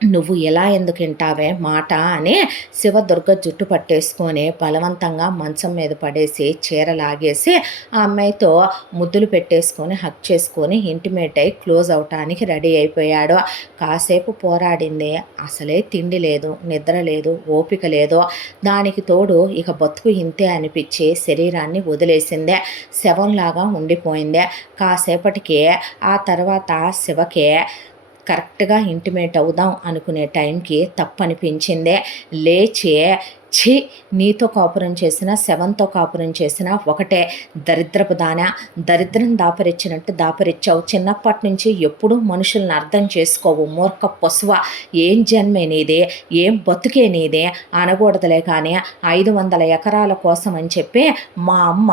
నువ్వు ఎలా ఎందుకు వింటావే మాట అని శివదుర్గ జుట్టు పట్టేసుకొని బలవంతంగా మంచం మీద పడేసి చీర లాగేసి ఆ అమ్మాయితో ముద్దులు పెట్టేసుకొని హక్ చేసుకొని ఇంటిమేట్ అయి క్లోజ్ అవటానికి రెడీ అయిపోయాడు. కాసేపు పోరాడింది, అసలే తిండి లేదు, నిద్ర లేదు, ఓపిక లేదు, దానికి తోడు ఇక బతుకు ఇంతే అనిపించి శరీరాన్ని వదిలేసిందే, శవంలాగా ఉండిపోయిందే. కాసేపటికి ఆ తర్వాత శివకే కరెక్ట్గా ఇంటిమేట్ అవుదాం అనుకునే టైంకి తప్పనిపించిందే. లేచి ఛీ, నీతో కాపురం చేసినా శవంతో కాపురం చేసినా ఒకటే, దరిద్రపు దానా, దరిద్రం దాపరిచ్చినట్టు దాపరిచ్చావు, చిన్నప్పటి నుంచి ఎప్పుడూ మనుషులను అర్థం చేసుకోవు, మూర్ఖ పశువ, ఏం జన్మే నీదే, ఏం బతుకే నీదే అనకూడదులే కానీ 500 ఎకరాల కోసం అని చెప్పి మా అమ్మ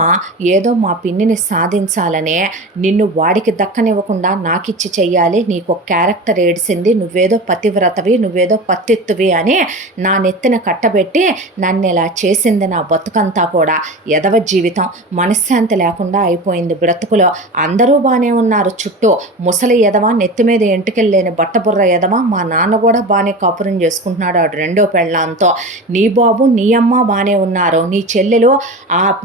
ఏదో మా పిన్నిని సాధించాలనే నిన్ను వాడికి దక్కనివ్వకుండా నాకిచ్చి చెయ్యాలి, నీకు ఒక క్యారెక్టర్ ఏడిసింది, నువ్వేదో పతివ్రతవి, నువ్వేదో పత్తిత్తువి అని నా నెత్తిన కట్టబెట్టి నన్ను ఇలా చేసింది. నా బతుకంతా కూడా ఎదవ జీవితం, మనశ్శాంతి లేకుండా అయిపోయింది బ్రతుకులో. అందరూ బాగానే ఉన్నారు చుట్టూ, ముసలి ఎదవ, నెత్తి మీద ఎంటుకెళ్ళలేని బట్టబుర్ర ఎదవ, మా నాన్న కూడా బాగానే కాపురం చేసుకుంటున్నాడు ఆడు రెండో పెళ్ళాంతో, నీ బాబు నీ అమ్మ బాగానే ఉన్నారు, నీ చెల్లెలు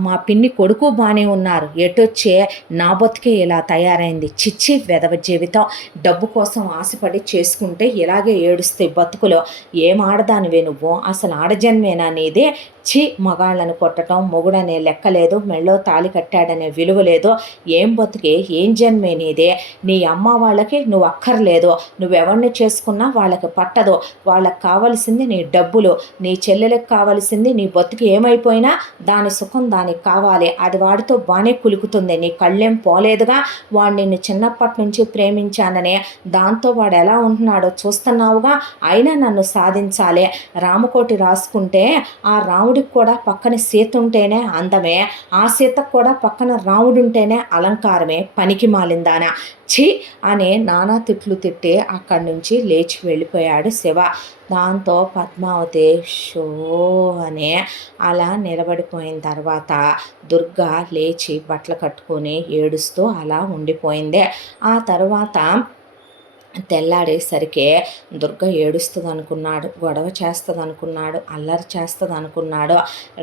మా పిన్ని కొడుకు బాగానే ఉన్నారు, ఎటొచ్చే నా బతుకే ఇలా తయారైంది, చిచ్చి వెదవ జీవితం, డబ్బు కోసం ఆశపడి చేసుకుంటే ఇలాగే ఏడుస్తాయి బతుకులో, ఏం ఆడదానివే నువ్వు, అసలు ఆడజన్మేనా నీదే, చి మగాళ్ళను కొట్టడం మొగుడనే లెక్కలేదు, మెళ్ళో తాళి కట్టాడనే విలువ లేదు, ఏం బతుకే, ఏం జన్మే నీదే, నీ అమ్మ వాళ్ళకి నువ్వు అక్కర్లేదు, నువ్వెవరిని చేసుకున్నా వాళ్ళకి పట్టదు, వాళ్ళకి కావలసింది నీ డబ్బులు, నీ చెల్లెలకు కావలసింది నీ బతుకు ఏమైపోయినా దాని సుఖం దానికి కావాలి, అది వాడితో బాగానే కులుకుతుంది, నీ కళ్ళేం పోలేదుగా, వాడు నిన్ను చిన్నప్పటి నుంచి ప్రేమించాననే దాంతో వాడు ఎలా ఉంటున్నాడో చూస్తున్నావుగా, అయినా నన్ను సాధించాలి, రామకోటి రాసుకుంటే ఆ రాముడు రాముడికి కూడా పక్కన సీత ఉంటేనే అందమే, ఆ సీతకు కూడా పక్కన రాముడు ఉంటేనే అలంకారమే, పనికి మాలిందానా ఛీ అని నానా తిట్లు తిట్టి అక్కడి నుంచి లేచి వెళ్ళిపోయాడు శివ. దాంతో పద్మావతి షో అని అలా నిలబడిపోయిన తర్వాత దుర్గా లేచి బట్టలు కట్టుకొని ఏడుస్తూ అలా ఉండిపోయింది. ఆ తర్వాత తెల్లారేసరికి దుర్గ ఏడుస్తుంది అనుకున్నాడు, గొడవ చేస్తుంది అనుకున్నాడు, అల్లరి చేస్తుంది అనుకున్నాడు.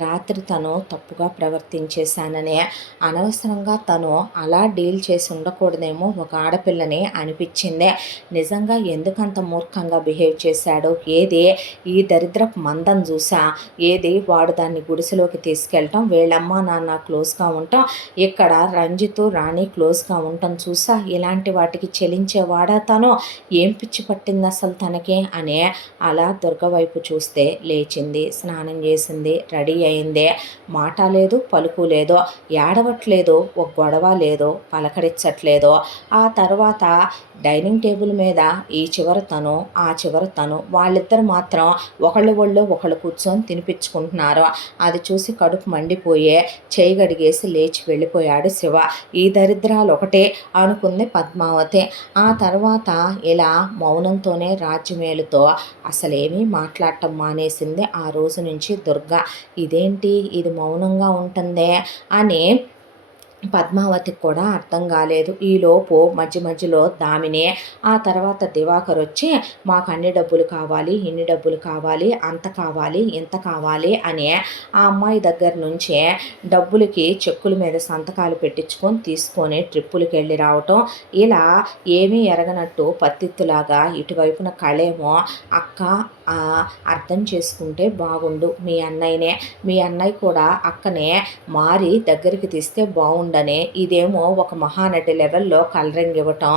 రాత్రి తను తప్పుగా ప్రవర్తించేశానని, అనవసరంగా తను అలా డీల్ చేసి ఉండకూడదేమో ఒక ఆడపిల్లని అనిపించిందే. నిజంగా ఎందుకంత మూర్ఖంగా బిహేవ్ చేశాడు, ఏది ఈ దరిద్రపు మందం చూసా, ఏది వాడు దాన్ని గుడిసెలోకి తీసుకెళ్ళటం, వీళ్ళమ్మ నాన్న క్లోజ్గా ఉంటాం, ఇక్కడ రంజితు రాణి క్లోజ్గా ఉండటం చూసా, ఇలాంటి వాటికి చెలించేవాడా తను, ఏం పిచ్చి పట్టింది అసలు తనకి అని అలా దుర్గ వైపు చూస్తే లేచింది, స్నానం చేసింది, రెడీ అయింది. మాట లేదు, పలుకు లేదు, ఏడవట్లేదు, ఒక గొడవ లేదు, పలకరించట్లేదు. ఆ తర్వాత డైనింగ్ టేబుల్ మీద ఈ చివర తను, ఆ చివర తను, వాళ్ళిద్దరు మాత్రం ఒకళ్ళు ఒళ్ళు ఒకళ్ళు కూర్చొని తినిపించుకుంటున్నారు. అది చూసి కడుపు మండిపోయే చేయి గడిగేసి లేచి వెళ్ళిపోయాడు శివ. ఈ దరిద్రాలు ఒకటే అనుకుంది పద్మావతి. ఆ తర్వాత ఇలా మౌనంతోనే రాజ్యమేలుతో అసలేమీ మాట్లాడటం మానేసింది ఆ రోజు నుంచి దుర్గ. ఇదేంటి ఇది మౌనంగా ఉంటుందే అని పద్మావతికి కూడా అర్థం కాలేదు. ఈలోపు మధ్య మధ్యలో దామిని, ఆ తర్వాత దివాకర్ వచ్చి మాకు అన్ని డబ్బులు కావాలి, ఇన్ని డబ్బులు కావాలి, అంత కావాలి, ఇంత కావాలి అని ఆ అమ్మాయి దగ్గర నుంచే డబ్బులకి చెక్కుల మీద సంతకాలు పెట్టించుకొని తీసుకొని ట్రిప్పులకి వెళ్ళి రావటం. ఇలా ఏమీ ఎరగనట్టు పత్తిత్తులాగా ఇటువైపున కళేమో అక్క అర్థం చేసుకుంటే బాగుండు, మీ అన్నయ్య కూడా అక్కనే మారి దగ్గరికి తీస్తే బాగుండనే, ఇదేమో ఒక మహానటి లెవెల్లో కలరింగ్ ఇవ్వటం.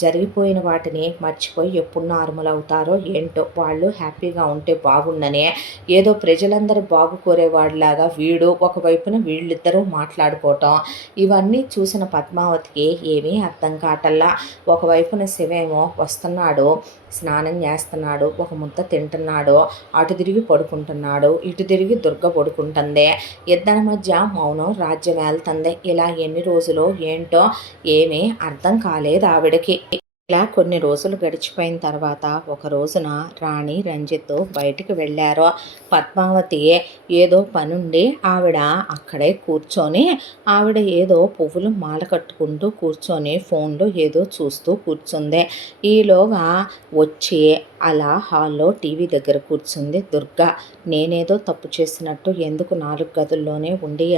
జరిగిపోయిన వాటిని మర్చిపోయి ఎప్పుడు నార్మల్ అవుతారో ఏంటో, వాళ్ళు హ్యాపీగా ఉంటే బాగుండనే, ఏదో ప్రజలందరూ బాగు కోరేవాడిలాగా వీడు ఒకవైపున వీళ్ళిద్దరూ మాట్లాడుకోవటం. ఇవన్నీ చూసిన పద్మావతికి ఏమీ అర్థం కాటల్లా. ఒకవైపున శివేమో వస్తున్నాడు, స్నానం చేస్తున్నాడు, ఒక ముద్ద తింటున్నాడు, అటు తిరిగి పడుకుంటున్నాడు, ఇటు తిరిగి దుర్గ పడుకుంటుంది. ఇద్దరి మధ్య మౌనం రాజ్యం వెళ్తుంది. ఇలా ఎన్ని రోజులు ఏంటో ఏమీ అర్థం కాలేదు ఆవిడకి. ఇలా కొన్ని రోజులు గడిచిపోయిన తర్వాత ఒక రోజున రాణి రంజిత్ బయటికి వెళ్ళారు. పద్మావతి ఏదో పనుండి ఆవిడ అక్కడే కూర్చొని ఆవిడ ఏదో పువ్వులు మాల కట్టుకుంటూ కూర్చొని ఫోన్లో ఏదో చూస్తూ కూర్చుంది. ఈలోగా వచ్చి అలా హాల్లో టీవీ దగ్గర కూర్చుంది దుర్గ. నేనేదో తప్పు చేసినట్టు ఎందుకు 4 గదుల్లోనే ఉండి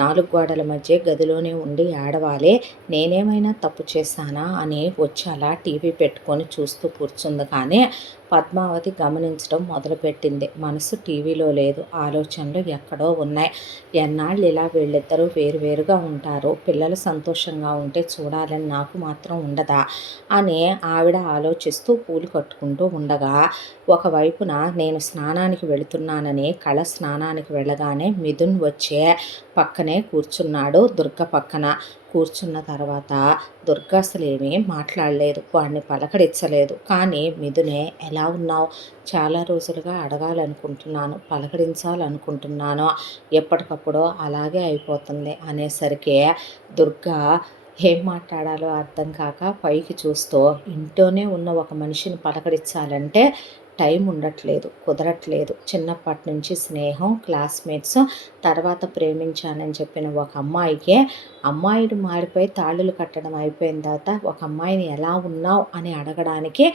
4 గోడల మధ్య గదిలోనే ఉండి ఏడవాలి, నేనేమైనా తప్పు చేశానా అని వచ్చి అలా టీవీ పెట్టుకొని చూస్తూ కూర్చుంది. కానీ పద్మావతి గమనించడం మొదలుపెట్టింది. మనసు టీవీలో లేదు, ఆలోచనలు ఎక్కడో ఉన్నాయి. ఎన్నాళ్ళు ఇలా వీళ్ళిద్దరూ వేరువేరుగా ఉంటారు, పిల్లలు సంతోషంగా ఉంటే చూడాలని నాకు మాత్రం ఉండదా అని ఆవిడ ఆలోచిస్తూ పూలు కట్టుకుంటూ ఉండగా ఒకవైపున నేను స్నానానికి వెళుతున్నానని కళ స్నానానికి వెళ్ళగానే మిథున్ వచ్చే పక్కనే కూర్చున్నాడు. దుర్గ పక్కన కూర్చున్న తర్వాత దుర్గ అసలు ఏమీ మాట్లాడలేదు, వాడిని పలకరించలేదు. కానీ మిథునే ఎలా ఉన్నావు, చాలా రోజులుగా అడగాలనుకుంటున్నాను, పలకరించాలనుకుంటున్నాను, ఎప్పటికప్పుడు అలాగే అయిపోతుంది అనేసరికి దుర్గ ఏం మాట్లాడాలో అర్థం కాక పైకి చూస్తూ, ఇంట్లోనే ఉన్న ఒక మనిషిని పలకరించాలంటే టైం ఉండట్లేదు, కుదరట్లేదు. చిన్నప్పటి నుంచి స్నేహం, క్లాస్మేట్స్, తర్వాత ప్రేమించానని చెప్పిన ఒక అమ్మాయికి అమ్మాయిడు మారిపోయి తాళులు కట్టడం అయిపోయిన తర్వాత ఒక అమ్మాయిని ఎలా ఉన్నావు అని అడగడానికి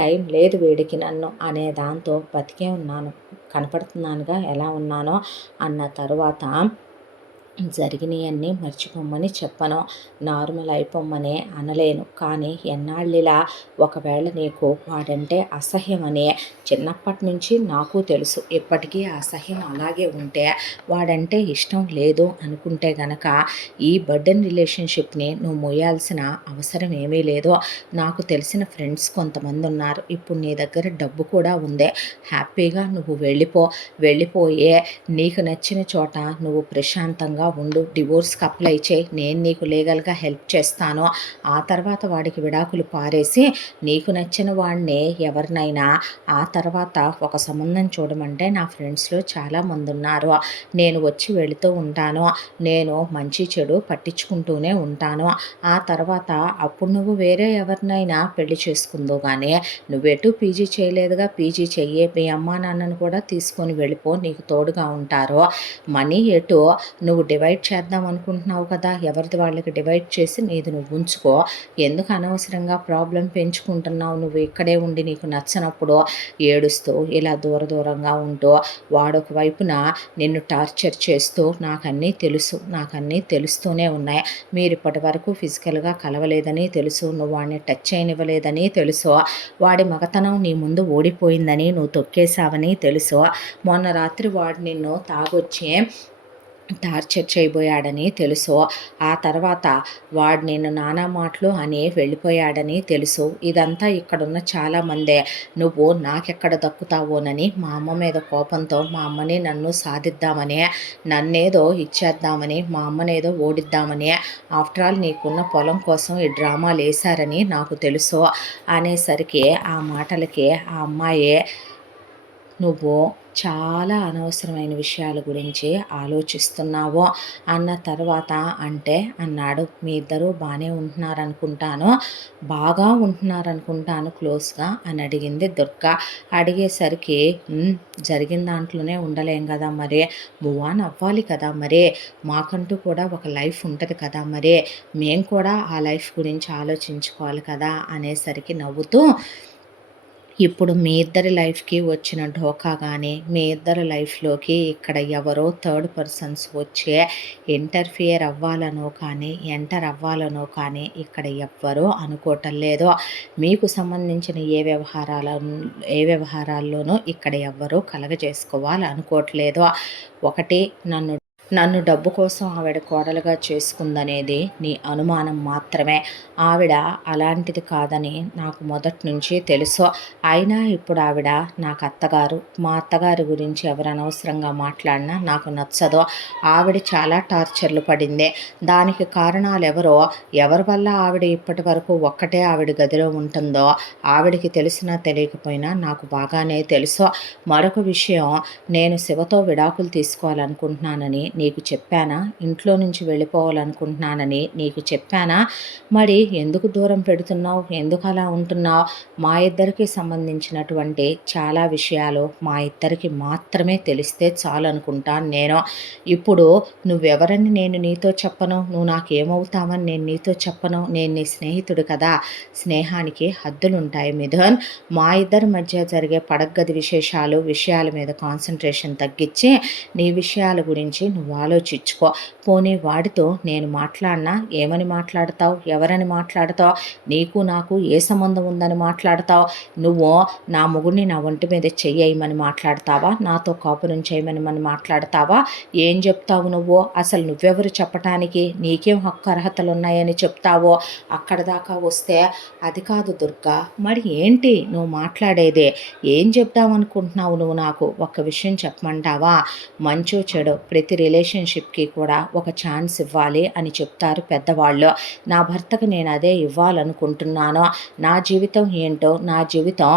టైం లేదు వీడికి నన్ను అనే దాంతో బతికే ఉన్నాను, కనపడుతున్నానుగా ఎలా ఉన్నానో అన్న తర్వాత జరిగినవన్నీ మర్చిపోమ్మని చెప్పను, నార్మల్ అయిపోమ్మనే అనలేను. కానీ ఎన్నాళ్ళిలా ఒకవేళ నీకు వాడంటే అసహ్యమని చిన్నప్పటి నుంచి నాకు తెలుసు, ఇప్పటికీ అసహ్యం అలాగే ఉంటే వాడంటే ఇష్టం లేదు అనుకుంటే గనక ఈ బర్డెన్ రిలేషన్షిప్ని నువ్వు మోయాల్సిన అవసరం ఏమీ లేదు. నాకు తెలిసిన ఫ్రెండ్స్ కొంతమంది ఉన్నారు, ఇప్పుడు నీ దగ్గర డబ్బు కూడా ఉంది, హ్యాపీగా నువ్వు వెళ్ళిపోయే నీకు నచ్చిన చోట నువ్వు ప్రశాంతంగా ఉండు, డివోర్స్కి అప్లై చేయి, నేను నీకు లీగల్గా హెల్ప్ చేస్తాను. ఆ తర్వాత వాడికి విడాకులు పారేసి నీకు నచ్చిన వాడిని ఎవరినైనా ఆ తర్వాత ఒక సంబంధం చూడమంటే నా ఫ్రెండ్స్లో చాలామంది ఉన్నారు. నేను వచ్చి వెళుతూ ఉంటాను. నేను మంచి చెడు పట్టించుకుంటూనే ఉంటాను. ఆ తర్వాత అప్పుడు నువ్వు వేరే ఎవరినైనా పెళ్లి చేసుకుందో కానీ నువ్వెటు పీజీ చేయలేదుగా, పీజీ చెయ్యి, మీ అమ్మా నాన్నను కూడా తీసుకొని వెళ్ళిపో, నీకు తోడుగా ఉంటారు. మనీ ఎటు నువ్వు డివైడ్ చేద్దాం అనుకుంటున్నావు కదా, ఎవరిది వాళ్ళకి డివైడ్ చేసి నీది నువ్వు ఉంచుకో. ఎందుకు అనవసరంగా ప్రాబ్లం పెంచుకుంటున్నావు? నువ్వు ఇక్కడే ఉండి నీకు నచ్చనప్పుడు ఏడుస్తూ ఇలా దూరంగా ఉంటూ వాడొక వైపున నిన్ను టార్చర్ చేస్తూ నాకన్నీ తెలుస్తూనే ఉన్నాయి. మీరు ఇప్పటి వరకు ఫిజికల్గా కలవలేదని తెలుసు, నువ్వు వాడిని టచ్ చేయనివ్వలేదని తెలుసు, వాడి మగతనం నీ ముందు ఓడిపోయిందని నువ్వు తొక్కేశావని తెలుసు. మొన్న రాత్రి వాడు నిన్ను తాగొచ్చి టార్చర్ చేయబోయాడని తెలుసు. ఆ తర్వాత వాడు నేను నానా మాటలు అని వెళ్ళిపోయాడని తెలుసు. ఇదంతా ఇక్కడున్న చాలామందే. నువ్వు నాకెక్కడ దక్కుతావోనని మా అమ్మ మీద కోపంతో మా అమ్మని నన్ను సాధిద్దామని, నన్నేదో ఇచ్చేద్దామని, మా అమ్మనేదో ఓడిద్దామని, ఆఫ్టర్ ఆల్ నీకున్న పొలం కోసం ఈ డ్రామాలు వేశారని నాకు తెలుసు అనేసరికి ఆ మాటలకి ఆ అమ్మాయే నువ్వు చాలా అనవసరమైన విషయాల గురించి ఆలోచిస్తున్నావు అన్న తర్వాత అంటే అన్నాడు. మీ ఇద్దరూ బాగా ఉంటున్నారనుకుంటాను క్లోజ్గా అని అడిగింది దుర్గ. అడిగేసరికి జరిగిన దాంట్లోనే ఉండలేం కదా, మరి మూవ్ ఆన్ అవ్వాలి కదా, మరి మాకంటూ కూడా ఒక లైఫ్ ఉంటుంది కదా, మరి మేము కూడా ఆ లైఫ్ గురించి ఆలోచించుకోవాలి కదా అనేసరికి నవ్వుతూ, ఇప్పుడు మీ ఇద్దరి లైఫ్కి వచ్చిన ఢోకా కానీ, మీ ఇద్దరి లైఫ్లోకి ఇక్కడ ఎవరో థర్డ్ పర్సన్స్ వచ్చే ఎంటర్ అవ్వాలనో కానీ ఇక్కడ ఎవ్వరూ అనుకోవటం లేదు. మీకు సంబంధించిన ఏ వ్యవహారాల్లోనూ ఇక్కడ ఎవ్వరూ కలగజేసుకోవాలనుకోవట్లేదు. ఒకటి నన్ను డబ్బు కోసం ఆవిడ కోడలుగా చేసుకుందనేది నీ అనుమానం మాత్రమే. ఆవిడ అలాంటిది కాదని నాకు మొదటి నుంచి తెలుసు. అయినా ఇప్పుడు ఆవిడ నాకు అత్తగారు. మా అత్తగారి గురించి ఎవరు అనవసరంగా మాట్లాడినా నాకు నచ్చదు. ఆవిడ చాలా టార్చర్లు పడింది. దానికి కారణాలు ఎవరి వల్ల ఆవిడ ఇప్పటి వరకు ఒక్కటే ఆవిడ గదిలో ఉంటుందో ఆవిడకి తెలిసినా తెలియకపోయినా నాకు బాగానే తెలుసు. మరొక విషయం, నేను శివతో విడాకులు తీసుకోవాలనుకుంటున్నానని నీకు చెప్పానా? ఇంట్లో నుంచి వెళ్ళిపోవాలనుకుంటున్నానని నీకు చెప్పానా? మరి ఎందుకు దూరం పెడుతున్నావు? ఎందుకు అలా ఉంటున్నావు? మా ఇద్దరికి సంబంధించినటువంటి చాలా విషయాలు మా ఇద్దరికి మాత్రమే తెలిస్తే చాలు అనుకుంటాను నేను. ఇప్పుడు నువ్వెవరని నేను నీతో చెప్పను, నువ్వు నాకేమవుతావని నేను నీతో చెప్పను. నేను నీ స్నేహితుడు కదా, స్నేహానికి హద్దులుంటాయి మిథున్. మా ఇద్దరి మధ్య జరిగే పడగ్గది విషయాల మీద కాన్సన్ట్రేషన్ తగ్గించి నీ విషయాల గురించి నువ్వు ఆలోచించుకో. పోనీ వాడితో నేను మాట్లాడినా ఏమని మాట్లాడతావు? ఎవరని మాట్లాడతావు? నీకు నాకు ఏ సంబంధం ఉందని మాట్లాడతావు? నువ్వు నా మొగుడిని నా ఒంటి మీద చెయ్యమని మాట్లాడతావా? నాతో కాపురం చేయమని మాట్లాడతావా? ఏం చెప్తావు నువ్వు? అసలు నువ్వెవరు చెప్పటానికి? నీకేం హక్కు అర్హతలు ఉన్నాయని చెప్తావో? అక్కడ దాకా వస్తే అది కాదు దుర్గా, మరి ఏంటి నువ్వు మాట్లాడేదే? ఏం చెప్దామనుకుంటున్నావు నువ్వు? నాకు ఒక విషయం చెప్పమంటావా? మంచో చెడు ప్రతి రిలేషన్షిప్కి కూడా ఒక ఛాన్స్ ఇవ్వాలి అని చెప్తారు పెద్దవాళ్ళు. నా భర్తకు నేను అదే ఇవ్వాలనుకుంటున్నాను. నా జీవితం ఏంటో, నా జీవితం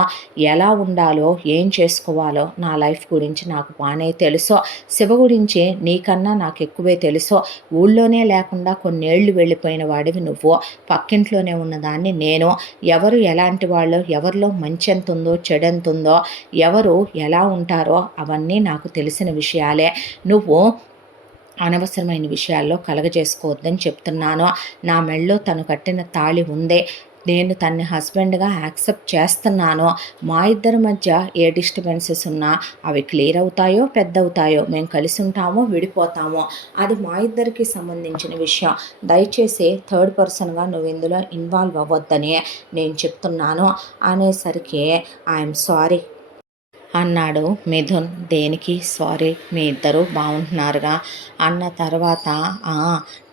ఎలా ఉండాలో, ఏం చేసుకోవాలో నా లైఫ్ గురించి నాకు బాగానే తెలుసు. శివ గురించి నీకన్నా నాకు ఎక్కువే తెలుసు. ఊళ్ళోనే లేకుండా కొన్నేళ్లు వెళ్ళిపోయిన వాడివి నువ్వు, పక్కింట్లోనే ఉన్నదాన్ని నేను. ఎవరు ఎలాంటి వాళ్ళు, ఎవరిలో మంచి ఎంత ఉందో చెడు ఎంత ఉందో, ఎవరు ఎలా ఉంటారో అవన్నీ నాకు తెలిసిన విషయాలే. నువ్వు అనవసరమైన విషయాల్లో కలగజేసుకోవద్దని చెప్తున్నాను. నా మెళ్ళో తను కట్టిన తాళి ఉందే, నేను తన్ని హస్బెండ్గా యాక్సెప్ట్ చేస్తున్నాను. మా ఇద్దరి మధ్య ఏ డిస్టర్బెన్సెస్ ఉన్నా అవి క్లియర్ అవుతాయో పెద్దవుతాయో, మేము కలిసి ఉంటామో విడిపోతామో, అది మా ఇద్దరికి సంబంధించిన విషయం. దయచేసి థర్డ్ పర్సన్గా నువ్వు ఇందులో ఇన్వాల్వ్ అవ్వద్దని నేను చెప్తున్నాను అనేసరికి ఐఎమ్ సారీ అన్నాడు మిథున్. దేనికి సారీ, మీ ఇద్దరు బాగుంటున్నారుగా అన్న తర్వాత,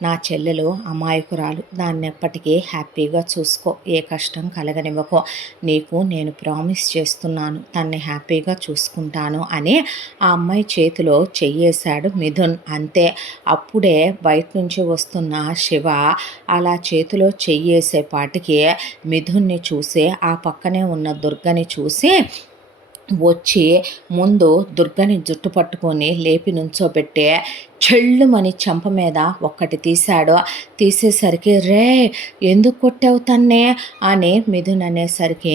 నా చెల్లెలు అమాయకురాలు, దాన్ని ఎప్పటికీ హ్యాపీగా చూసుకో, ఏ కష్టం కలగనివ్వకో, నీకు నేను ప్రామిస్ చేస్తున్నాను తన్ని హ్యాపీగా చూసుకుంటాను అని ఆ అమ్మాయి చేతిలో చెయ్యేశాడు మిథున్. అంతే. అప్పుడే బయట నుంచి వస్తున్న శివ అలా చేతిలో చెయ్యేసేపాటికి మిథున్ని చూసి ఆ పక్కనే ఉన్న దుర్గని చూసి వచ్చి ముందు దుర్గని జుట్టు పట్టుకొని లేపి నుంచోబెట్టి చెల్లుమని చెంప మీద ఒక్కటి తీశాడు. తీసేసరికి, రే ఎందుకు కొట్టావు తన్నే అని మిథున్ అనేసరికి,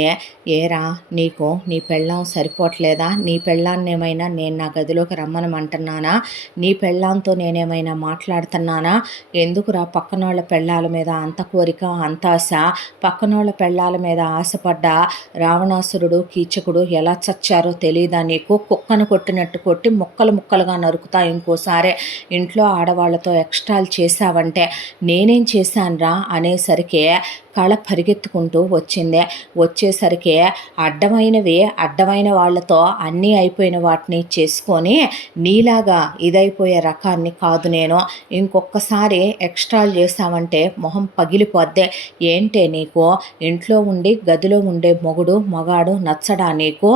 ఏరా నీకు నీ పెళ్ళాం సరిపోవట్లేదా? నీ పెళ్ళాన్నేమైనా నేను నా గదిలోకి రమ్మనమంటున్నానా? నీ పెళ్ళాంతో నేనేమైనా మాట్లాడుతున్నానా? ఎందుకురా పక్కనోళ్ళ పెళ్ళాల మీద అంత కోరిక, అంత ఆశ? పక్కనోళ్ళ పెళ్ళాల మీద ఆశపడ్డా రావణాసురుడు, కీచకుడు ఎలా చచ్చారో తెలీదా నీకు? కుక్కను కొట్టినట్టు కొట్టి ముక్కలు ముక్కలుగా నరుకుతా ఇంకోసారి. ఇంట్లో ఆడవాళ్లతో ఎక్స్ట్రాలు చేశావంటే నేనేం చేశానురా అనేసరికి కళ పరిగెత్తుకుంటూ వచ్చింది. వచ్చేసరికి అడ్డమైన వాళ్ళతో అన్నీ అయిపోయిన వాటిని చేసుకొని నీలాగా ఇదైపోయే రకాన్ని కాదు నేను. ఇంకొకసారి ఎక్స్ట్రాలు చేశావంటే మొహం పగిలిపోద్దే. ఏంటే నీకు ఇంట్లో ఉండి గదిలో ఉండే మగాడు నచ్చడా నీకు?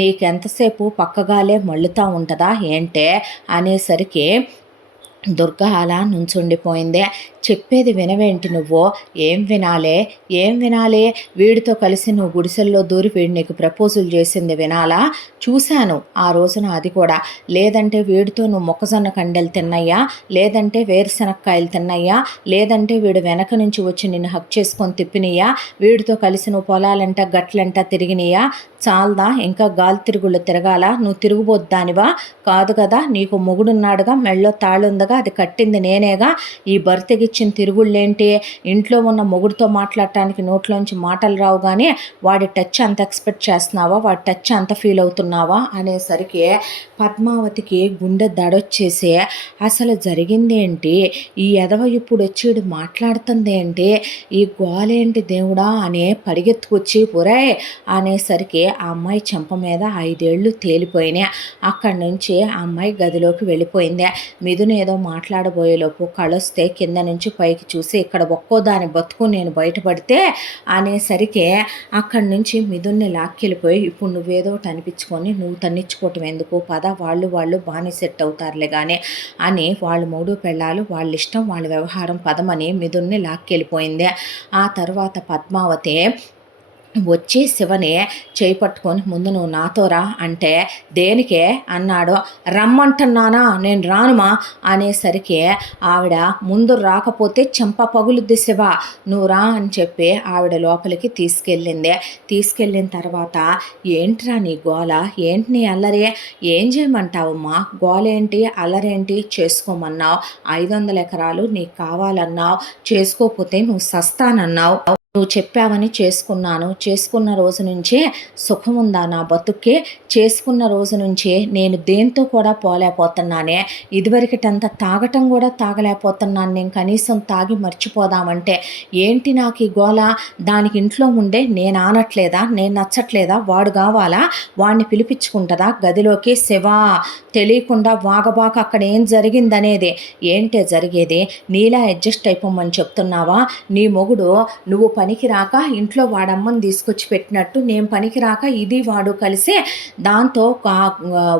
నీకెంతసేపు పక్కగాలే మళ్ళుతా ఉంటుందా ఏంటే అనేసరికి దుర్గ అలా నుంచుండిపోయిందే. చెప్పేది వినవేంటి నువ్వు? ఏం వినాలే? వీడితో కలిసి నువ్వు గుడిసెల్లో దూరి వీడి నీకు ప్రపోజల్ చేసింది వినాలా? చూశాను ఆ రోజున అది కూడా. లేదంటే వీడితో నువ్వు మొక్కజొన్న కండెలు తిన్నయ్యా, లేదంటే వేరుశనక్కాయలు తిన్నయ్యా, లేదంటే వీడు వెనక నుంచి వచ్చి నిన్ను హక్ చేసుకొని తిప్పినయ్యా, వీడితో కలిసి నువ్వు పొలాలంట గట్లంట తిరిగినయ్యా? చాలదా ఇంకా గాలి తిరుగుళ్ళు తిరగాల? నువ్వు తిరుగుబోద్దానివా? కాదు కదా, నీకు మొగుడున్నాడుగా, మెళ్ళో తాళుందగా, అది కట్టింది నేనేగా. ఈ భర్తకిచ్చిన తిరుగుళ్ళేంటి? ఇంట్లో ఉన్న మొగుడుతో మాట్లాడటానికి నోట్లోంచి మాటలు రావు కానీ వాడి టచ్ అంత ఎక్స్పెక్ట్ చేస్తున్నావా? వాడి టచ్ అంత ఫీల్ అవుతున్నావా అనేసరికి పద్మావతికి గుండె దడొచ్చేసి, అసలు జరిగిందేంటి? ఈ ఎదవ ఇప్పుడు వచ్చి మాట్లాడుతుంది ఏంటి? ఈ గోలేంటి దేవుడా అని పరిగెత్తుకొచ్చి ఒరే అనేసరికి ఆ అమ్మాయి చెంప మీద 5 ఏళ్ళు తేలిపోయినాయి. అక్కడి నుంచి ఆ అమ్మాయి గదిలోకి వెళ్ళిపోయింది. మిథున్ ఏదో మాట్లాడబోయేలోపు కళొస్తే కింద నుంచి పైకి చూసి, ఇక్కడ ఒక్కో దాని బతుకు నేను బయటపడితే అనేసరికి అక్కడి నుంచి మిథున్ని లాక్కెళ్ళిపోయి, ఇప్పుడు నువ్వేదో అనిపించుకొని నువ్వు తన్నించుకోవటం ఎందుకు? పద, వాళ్ళు బాగానే సెట్ అవుతారులే కానీ అని వాళ్ళు 3 పెళ్ళాలు వాళ్ళ ఇష్టం, వాళ్ళ వ్యవహారం, పదమని మిథున్ని లాక్కెళ్ళిపోయింది. ఆ తర్వాత పద్మావతి వచ్చి శివని చేయి పట్టుకొని, ముందు నువ్వు నాతో రా అంటే, దేనికే అన్నాడు. రమ్మంటున్నానా? నేను రానుమా అనేసరికి ఆవిడ, ముందు రాకపోతే చెంప పగులుద్ది శివ, నువ్వు రా అని చెప్పి ఆవిడ లోపలికి తీసుకెళ్ళింది. తీసుకెళ్ళిన తర్వాత, ఏంట్రా నీ గోల, ఏంటి నీ అల్లరి, ఏం చేయమంటావమ్మా? గోలేంటి అల్లరేంటి? చేసుకోమన్నావు, 500 ఎకరాలు నీకు కావాలన్నావు, చేసుకోకపోతే నువ్వు సస్తానన్నావు, నువ్వు చెప్పావని చేసుకున్నాను. చేసుకున్న రోజు నుంచే సుఖం ఉందా నా బతుక్కి? చేసుకున్న రోజు నుంచే నేను దేంతో కూడా పోలేకపోతున్నానే. ఇదివరకటంత తాగటం కూడా తాగలేకపోతున్నాను నేను. కనీసం తాగి మర్చిపోదామంటే ఏంటి నాకు ఈ గోల? దానికి ఇంట్లో ఉండే నేను ఆనట్లేదా? నేను నచ్చట్లేదా? వాడు కావాలా? వాడిని పిలిపించుకుంటుందా గదిలోకి? శివ, తెలియకుండా వాగబాక, అక్కడ ఏం జరిగిందనేది. ఏంటే జరిగేది? నీలా అడ్జస్ట్ అయిపోమని చెప్తున్నావా? నీ మొగుడు నువ్వు పనికి రాక ఇంట్లో వాడమ్మని తీసుకొచ్చి పెట్టినట్టు, నేను పనికి రాక ఇది వాడు కలిసి దాంతో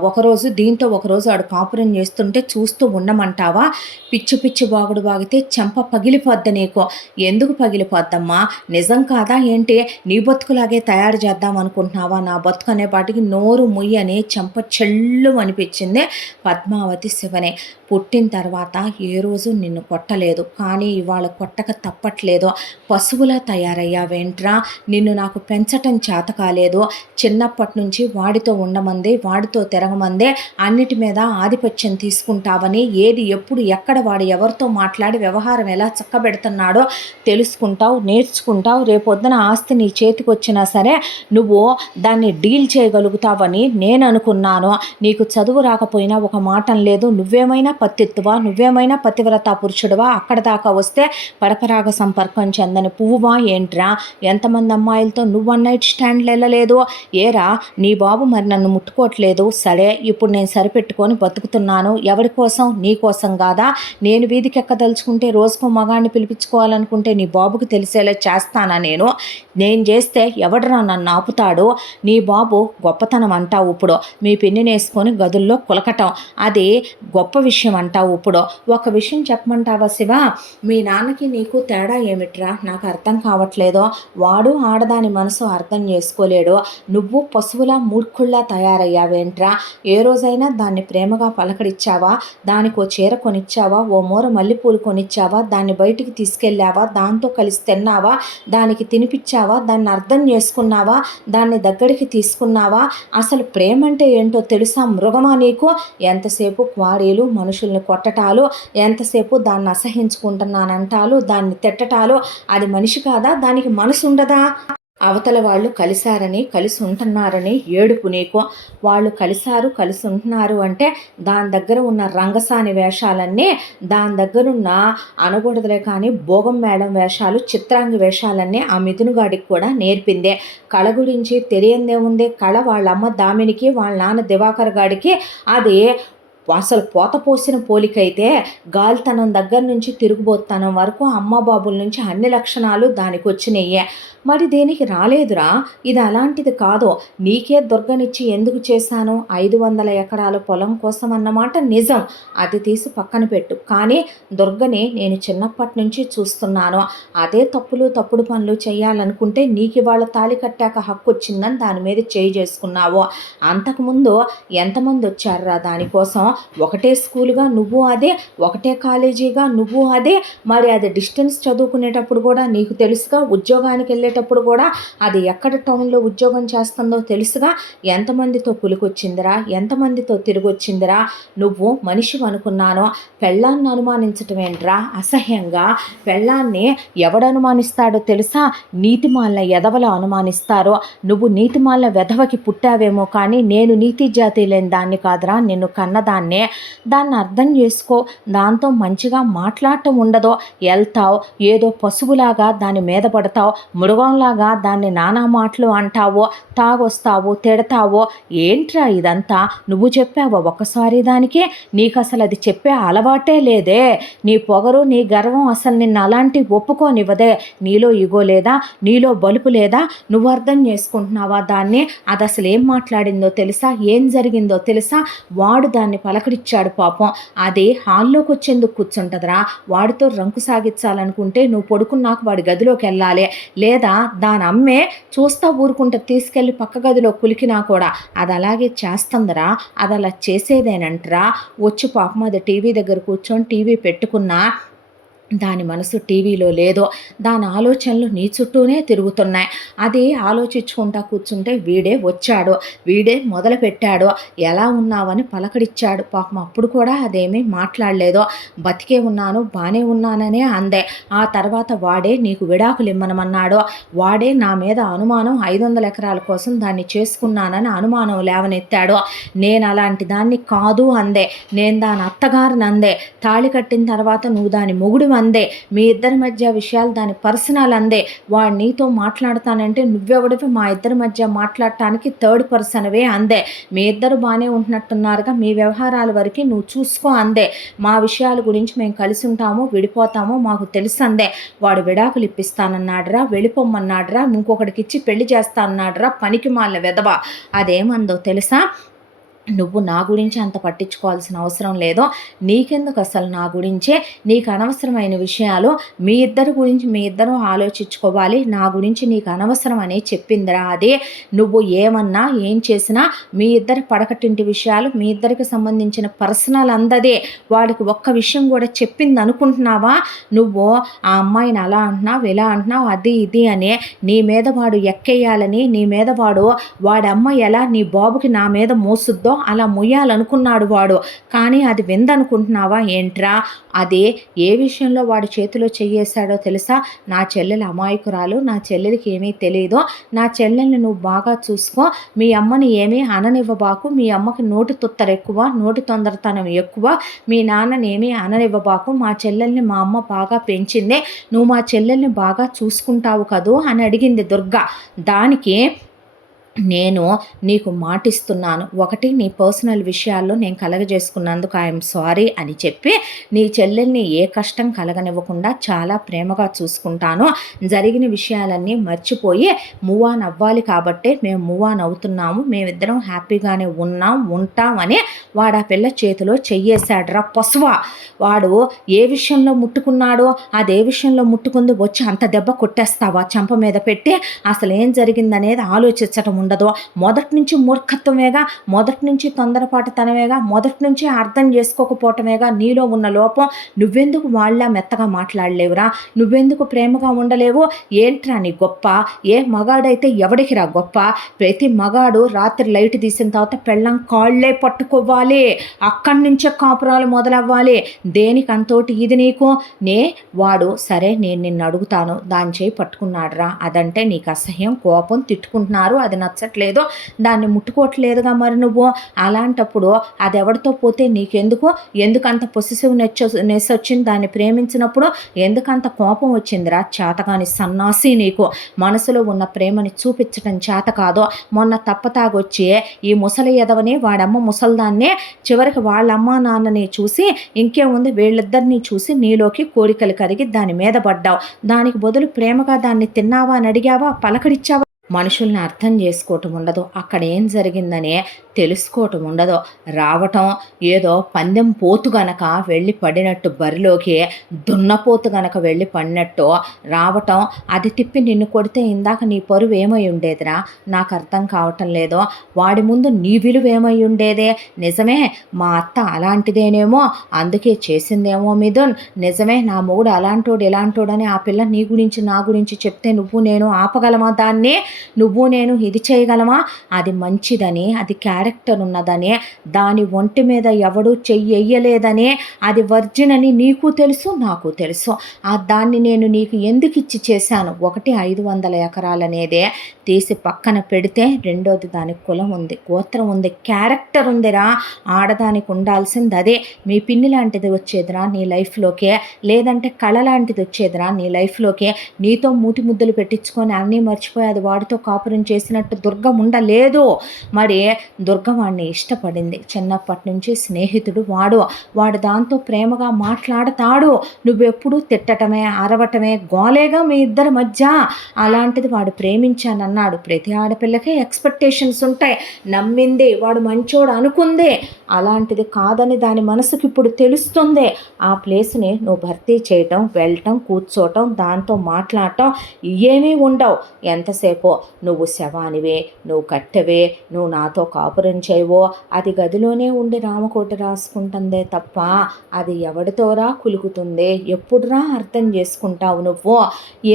ఒకరోజు దీంతో ఒకరోజు వాడు కాపురం చేస్తుంటే చూస్తూ ఉండమంటావా? పిచ్చి బాగుడు బాగితే చెంప పగిలిపోద్ది నీకు. ఎందుకు పగిలిపోద్దమ్మా? నిజం కాదా ఏంటి? నీ బతుకులాగే తయారు చేద్దాం అనుకుంటున్నావా? నా బతుకు అనేపాటికి నోరు ముయ్యని చెంప చెల్లు అనిపించింది పద్మావతి శివనే. పుట్టిన తర్వాత ఏ రోజు నిన్ను కొట్టలేదు, కానీ ఇవాళ కొట్టక తప్పట్లేదు. పశువులా తయారయ్యావేంట్రా? నిన్ను నాకు పెంచటం చేత కాలేదు. చిన్నప్పటి నుంచి వాడితో ఉండమందే, వాడితో తిరగమందే, అన్నిటి మీద ఆధిపత్యం తీసుకుంటావని, ఏది ఎప్పుడు ఎక్కడ వాడు ఎవరితో మాట్లాడి వ్యవహారం ఎలా చక్కబెడుతున్నాడో తెలుసుకుంటావు, నేర్చుకుంటావు. రేపొద్దున ఆస్తి నీ చేతికి వచ్చినా సరే నువ్వు దాన్ని డీల్ చేయగలుగుతావని నేను అనుకున్నాను. నీకు చదువు రాకపోయినా ఒక మాటం లేదు. నువ్వేమైనా పతిత్తువా? నువ్వేమైనా పతివ్రత పురుషుడువా? అక్కడ దాకా వస్తే పరపరాగ సంపర్కం చెందని పువ్వువా ఏంట్రా, ఎంతమంది అమ్మాయిలతో నువ్వు వన్ నైట్ స్టాండ్లు వెళ్ళలేదు? ఏరా నీ బాబు మరి నన్ను ముట్టుకోవట్లేదు, సరే ఇప్పుడు నేను సరిపెట్టుకొని బతుకుతున్నాను, ఎవరి కోసం? నీ కోసం కాదా? నేను వీధికి ఎక్కదలుచుకుంటే రోజుకో మగాడిని పిలిపించుకోవాలనుకుంటే నీ బాబుకి తెలిసేలా చేస్తానా? నేను చేస్తే ఎవడరా నన్ను ఆపుతాడు? నీ బాబు గొప్పతనం అంటావు ఇప్పుడు, మీ పిన్నిని వేసుకొని గదుల్లో కులకటం, అది గొప్ప విషయం అంటావు ఇప్పుడు. ఒక విషయం చెప్పమంటావా శివ, మీ నాన్నకి నీకు తేడా ఏమిట్రా నాకు అర్థం కావట్లేదో. వాడు ఆడదాని మనసు అర్థం చేసుకోలేడు, నువ్వు పశువులా మూర్ఖుల్లా తయారయ్యావేంట్రా? ఏ రోజైనా దాన్ని ప్రేమగా పలకరించావా? దానికి ఓ చీర కొనిచ్చావా? ఓ మూర మల్లెపూలు కొనిచ్చావా? దాన్ని బయటికి తీసుకెళ్ళావా? దాంతో కలిసి తిన్నావా? దానికి తినిపించావా? దాన్ని అర్థం చేసుకున్నావా? దాన్ని దగ్గరికి తీసుకున్నావా? అసలు ప్రేమ అంటే ఏంటో తెలుసా మృగమా నీకు? ఎంతసేపు క్వారీలు, మనుషుల్ని కొట్టటాలు, ఎంతసేపు దాన్ని అసహించుకుంటున్నానంటాలు, దాన్ని తిట్టటాలు. అది మనిషి కాదా? దానికి మనసు ఉండదా? అవతల వాళ్ళు కలిశారని, కలిసి ఉంటున్నారని ఏడుపు నీకు. వాళ్ళు కలిశారు, కలిసి ఉంటున్నారు అంటే దాని దగ్గర ఉన్న రంగసాని వేషాలన్నీ, దాని దగ్గరున్న అనకూడదులే కానీ భోగం మేడం వేషాలు, చిత్రాంగి వేషాలన్నీ ఆ మిథునుగాడికి కూడా నేర్పిందే. కళ గురించి తెలియందేముంది? కళ వాళ్ళమ్మ దామినికి, వాళ్ళ నాన్న దివాకర్ గాడికి అది అసలు పోత పోసిన పోలికైతే, గాలితనం దగ్గర నుంచి తిరుగుబోతనం వరకు అమ్మ బాబుల నుంచి అన్ని లక్షణాలు దానికి వచ్చినాయే. మరి దేనికి రాలేదురా? ఇది అలాంటిది కాదు. నీకే దుర్గనిచ్చి ఎందుకు చేశాను? 500 ఎకరాల పొలం కోసం అన్నమాట నిజం, అది తీసి పక్కన పెట్టు. కానీ దుర్గని నేను చిన్నప్పటి నుంచి చూస్తున్నాను. అదే తప్పులు తప్పుడు పనులు చేయాలనుకుంటే నీకు ఇవాళ తాళి కట్టాక హక్కు వచ్చిందని దాని మీద చేయి చేసుకున్నావు. అంతకుముందు ఎంతమంది వచ్చారురా దానికోసం? ఒకటే స్కూలుగా నువ్వు అదే, ఒకటే కాలేజీగా నువ్వు అదే. మరి అది డిస్టెన్స్ చదువుకునేటప్పుడు కూడా నీకు తెలుసుగా, ఉద్యోగానికి వెళ్ళేటప్పుడు కూడా అది ఎక్కడ టౌన్లో ఉద్యోగం చేస్తుందో తెలుసుగా. ఎంతమందితో పులికొచ్చిందిరా, ఎంతమందితో తిరిగి వచ్చిందిరా? నువ్వు మనిషి అనుకున్నాను. పెళ్ళాన్ని అనుమానించటం ఏంట్రా అసహ్యంగా? పెళ్ళాన్ని ఎవడు అనుమానిస్తాడో తెలుసా? నీతిమాలిన ఎదవలు అనుమానిస్తారు. నువ్వు నీతిమాలిన వెధవకి పుట్టావేమో కానీ నేను నీతి జాతి లేని దాన్ని కాదురా, నిన్ను కన్నదాన్నే. దాన్ని అర్థం చేసుకో. దాంతో మంచిగా మాట్లాడటం ఉండదో, వెళ్తావు ఏదో పశువులాగా దాని మీద పడతావు, మృగంలాగా దాన్ని నానా మాటలు అంటావో, తాగొస్తావో, తిడతావో. ఏంట్రా ఇదంతా? నువ్వు చెప్పావో ఒక్కసారి దానికి? నీకు అసలు అది చెప్పే అలవాటే లేదే. నీ పొగరు, నీ గర్వం అసలు నిన్ను అలాంటి ఒప్పుకోనివ్వదే. నీలో ఇగో లేదా? నీలో బలుపు లేదా? నువ్వు అర్థం చేసుకుంటున్నావా దాన్ని? అది అసలు ఏం మాట్లాడిందో తెలుసా? ఏం జరిగిందో తెలుసా? వాడు దాన్ని పలకరించాడు పాపం. అది హాల్లోకి వచ్చేందుకు కూర్చుంటుందిరా. వాడితో రంకు సాగించాలనుకుంటే నువ్వు పడుకున్నాక వాడి గదిలోకి వెళ్ళాలి, లేదా దాని అమ్మే చూస్తా ఊరుకుంటే తీసుకెళ్ళి పక్క గదిలో కులికినా కూడా అది అలాగే చేస్తుందిరా. అది అలా చేసేదేనంటరా. వచ్చి పాపం అది టీవీ దగ్గర కూర్చొని టీవీ పెట్టుకున్నా దాని మనసు టీవీలో లేదో, దాని ఆలోచనలు నీ చుట్టూనే తిరుగుతున్నాయి. అది ఆలోచించుకుంటా కూర్చుంటే వీడే వచ్చాడు, వీడే మొదలు పెట్టాడు. ఎలా ఉన్నావని పలకరించాడు పాపం. అప్పుడు కూడా అదేమీ మాట్లాడలేదు. బతికే ఉన్నాను, బాగానే ఉన్నాననే అందే. ఆ తర్వాత వాడే నీకు విడాకులు ఇమ్మనమన్నాడు. వాడే నా మీద అనుమానం, 500 ఎకరాల కోసం దాన్ని చేసుకున్నానని అనుమానం లేవనెత్తాడు. నేను అలాంటి దాన్ని కాదు అందే. నేను దాని అత్తగారిని అందే. తాళి కట్టిన తర్వాత నువ్వు దాని మొగుడు అందే. మీ ఇద్దరి మధ్య విషయాలు దాని పర్సనల్ అందే. వాడు నీతో మాట్లాడతానంటే నువ్వెవడివి మా ఇద్దరి మధ్య మాట్లాడటానికి థర్డ్ పర్సన్వే అందే. మీ ఇద్దరు బాగానే ఉంటున్నట్టున్నారుగా, మీ వ్యవహారాల వరకు నువ్వు చూసుకో అందే. మా విషయాల గురించి మేము కలిసి ఉంటామో విడిపోతామో మాకు తెలుసు అందే. వాడు విడాకులు ఇప్పిస్తానన్నాడురా, వెళ్ళిపోమ్మన్నాడురా, ఇంకొకటికి ఇచ్చి పెళ్లి చేస్తానన్నాడురా, పనికి మాలిన వెధవ. అదేమందో తెలుసా? నువ్వు నా గురించి అంత పట్టించుకోవాల్సిన అవసరం లేదో. నీకెందుకు అసలు నా గురించే? నీకు అనవసరమైన విషయాలు మీ ఇద్దరి గురించి మీ ఇద్దరు ఆలోచించుకోవాలి. నా గురించి నీకు అనవసరం అని చెప్పిందిరా అది. నువ్వు ఏమన్నా ఏం చేసినా మీ ఇద్దరి పడకటింటి విషయాలు, మీ ఇద్దరికి సంబంధించిన పర్సనల్ అందదే. వాడికి ఒక్క విషయం కూడా చెప్పింది అనుకుంటున్నావా? నువ్వు ఆ అమ్మాయిని అలా అంటున్నావు, ఇలా అంటున్నావు, అది ఇది అని నీ మీద వాడు ఎక్కేయాలని, నీ మీద వాడి అమ్మ ఎలా నీ బాబుకి నా మీద మోసుద్దో అలా మొయ్యాలనుకున్నాడు వాడు. కానీ అది విందనుకుంటున్నావా ఏంట్రా? అదే ఏ విషయంలో వాడి చేతిలో చెయ్యేశాడో తెలుసా? నా చెల్లెలు అమాయకురాలు, నా చెల్లెలికి ఏమీ తెలీదు, నా చెల్లెల్ని నువ్వు బాగా చూసుకో, మీ అమ్మని ఏమీ అననివ్వబాకు, మీ అమ్మకి నోటి తుత్తరెక్కువ, నోటి తొందరతనం ఎక్కువ, మీ నాన్నని ఏమీ అననివ్వబాకు, మా చెల్లెల్ని మా అమ్మ బాగా పెంచిందే, నువ్వు మా చెల్లెల్ని బాగా చూసుకుంటావు కదూ అని అడిగింది దుర్గ. దానికి నేను నీకు మాటిస్తున్నాను, ఒకటి నీ పర్సనల్ విషయాల్లో నేను కలగజేసుకున్నందుకు ఐఎమ్ సారీ అని చెప్పి నీ చెల్లెల్ని ఏ కష్టం కలగనివ్వకుండా చాలా ప్రేమగా చూసుకుంటాను, జరిగిన విషయాలన్నీ మర్చిపోయి మూవ్ ఆన్ అవ్వాలి కాబట్టే మేము మూవ్ ఆన్ అవుతున్నాము, మేమిద్దరం హ్యాపీగానే ఉంటాం అని వాడు ఆ పిల్ల చేతిలో చెయ్యేశాడ్రా పశువా. వాడు ఏ విషయంలో ముట్టుకున్నాడో అదే విషయంలో ముట్టుకుంది వచ్చి అంత దెబ్బ కొట్టేస్తావా చెంప మీద పెట్టి? అసలు ఏం జరిగిందనేది ఆలోచించటం ఉండదు. మొదటి నుంచి మూర్ఖత్వమేగా, మొదటి నుంచి తొందరపాటుతనమేగా, మొదటి నుంచి అర్థం చేసుకోకపోవటమేగా నీలో ఉన్న లోపం. నువ్వెందుకు వాళ్ళ మెత్తగా మాట్లాడలేవురా? నువ్వెందుకు ప్రేమగా ఉండలేవు? ఏంట్రా నీ గొప్ప? ఏ మగాడైతే ఎవడికిరా గొప్ప? ప్రతి మగాడు రాత్రి లైట్ తీసిన తర్వాత పెళ్ళం కాళ్ళే పట్టుకోవాలి, అక్కడి నుంచే కాపురాలు మొదలవ్వాలి. దేనికి అంతోటి ఇది నీకు? వాడు సరే నేను నిన్ను అడుగుతాను, దాని చేయి పట్టుకున్నాడురా, అదంటే నీకు అసహ్యం, కోపం, తిట్టుకుంటున్నారు, అది నచ్చట్లేదు, దాన్ని ముట్టుకోవట్లేదుగా మరి నువ్వు. అలాంటప్పుడు అది ఎవరితో పోతే నీకెందుకు? ఎందుకంత పొసెసివ్నెస్ వచ్చింది దాన్ని ప్రేమించినప్పుడు? ఎందుకంత కోపం వచ్చిందిరా? చేతగాని సన్నాసి నీకు. మనసులో ఉన్న ప్రేమని చూపించటం చేత కాదు. మొన్న తప్పతాగొచ్చి ఈ ముసలి ఎదవని వాడమ్మ ముసల్దాన్నే చివరికి వాళ్ళమ్మ నాన్నని చూసి ఇంకేముంది వీళ్ళిద్దరినీ చూసి నీలోకి కోరికలు కరిగి దాని మీద పడ్డావు. దానికి బదులు ప్రేమగా దాన్ని తిన్నావా అని అడిగావా? పలకడిచ్చావా? మనుషుల్ని అర్థం చేసుకోవటం ఉండదు, అక్కడ ఏం జరిగిందనే తెలుసుకోవటం ఉండదు. రావటం ఏదో పందెం పోతు గనక వెళ్ళి పడినట్టు, బరిలోకి దున్నపోతు గనక వెళ్ళి పడినట్టు రావటం, అది తిప్పి నిన్ను కొడితే ఇందాక నీ పరువు ఏమై ఉండేదిరా? నాకు అర్థం కావటం లేదు. వాడి ముందు నీ విలువ ఏమై ఉండేదే? నిజమే మా అత్త అలాంటిదేనేమో అందుకే చేసిందేమో మిథున్, నిజమే నా మొగుడు అలాంటోడు ఇలాంటోడని ఆ పిల్ల నీ గురించి నా గురించి చెప్తే నువ్వు నేను ఆపగలమా దాన్ని? నువ్వు నేను ఇది చేయగలమా? అది మంచిదని, అది క్యారెక్టర్ ఉన్నదని, దాని ఒంటి మీద ఎవడూ చెయ్యలేదని, అది వర్జిన్ అని నీకు తెలుసు నాకు తెలుసు. దాన్ని నేను నీకు ఎందుకు ఇచ్చి చేశాను? ఒకటి 500 ఎకరాలనేదే తీసి పక్కన పెడితే, రెండోది దానికి కులం ఉంది, గోత్రం ఉంది, క్యారెక్టర్ ఉందిరా. ఆడదానికి ఉండాల్సింది అదే. మీ పిన్ని లాంటిది వచ్చేదిరా నీ లైఫ్లోకే, లేదంటే కళ లాంటిది వచ్చేదిరా నీ లైఫ్లోకే. నీతో మూతి ముద్దులు పెట్టించుకొని అన్నీ మర్చిపోయి అది వాడితో కాపురం చేసినట్టు దుర్గ ఉండలేదు. మరి దుర్గ వాడిని ఇష్టపడింది, చిన్నప్పటి నుంచి స్నేహితుడు వాడు దాంతో ప్రేమగా మాట్లాడతాడు. నువ్వెప్పుడు తిట్టటమే అరవటమే గోలేగా మీ ఇద్దరి మధ్య. అలాంటిది వాడు ప్రేమించానన్నాడు. ప్రతి ఆడపిల్లకే ఎక్స్పెక్టేషన్స్ ఉంటాయి. నమ్మింది, వాడు మంచోడు అనుకుంది, అలాంటిది కాదని దాని మనసుకి ఇప్పుడు తెలుస్తుంది. ఆ ప్లేస్ని నువ్వు భర్తీ చేయటం, వెళ్ళటం, కూర్చోటం, దాంతో మాట్లాడటం ఏమీ ఉండవు. ఎంతసేపో నువ్వు శవానివే, నువ్వు కట్టెవే, నువ్వు నాతో కాపురం చేయవో, అది గదిలోనే ఉండి రామకోటి రాసుకుంటుందే తప్ప అది ఎవడితోరా కులుకుతుంది? ఎప్పుడురా అర్థం చేసుకుంటావు నువ్వు?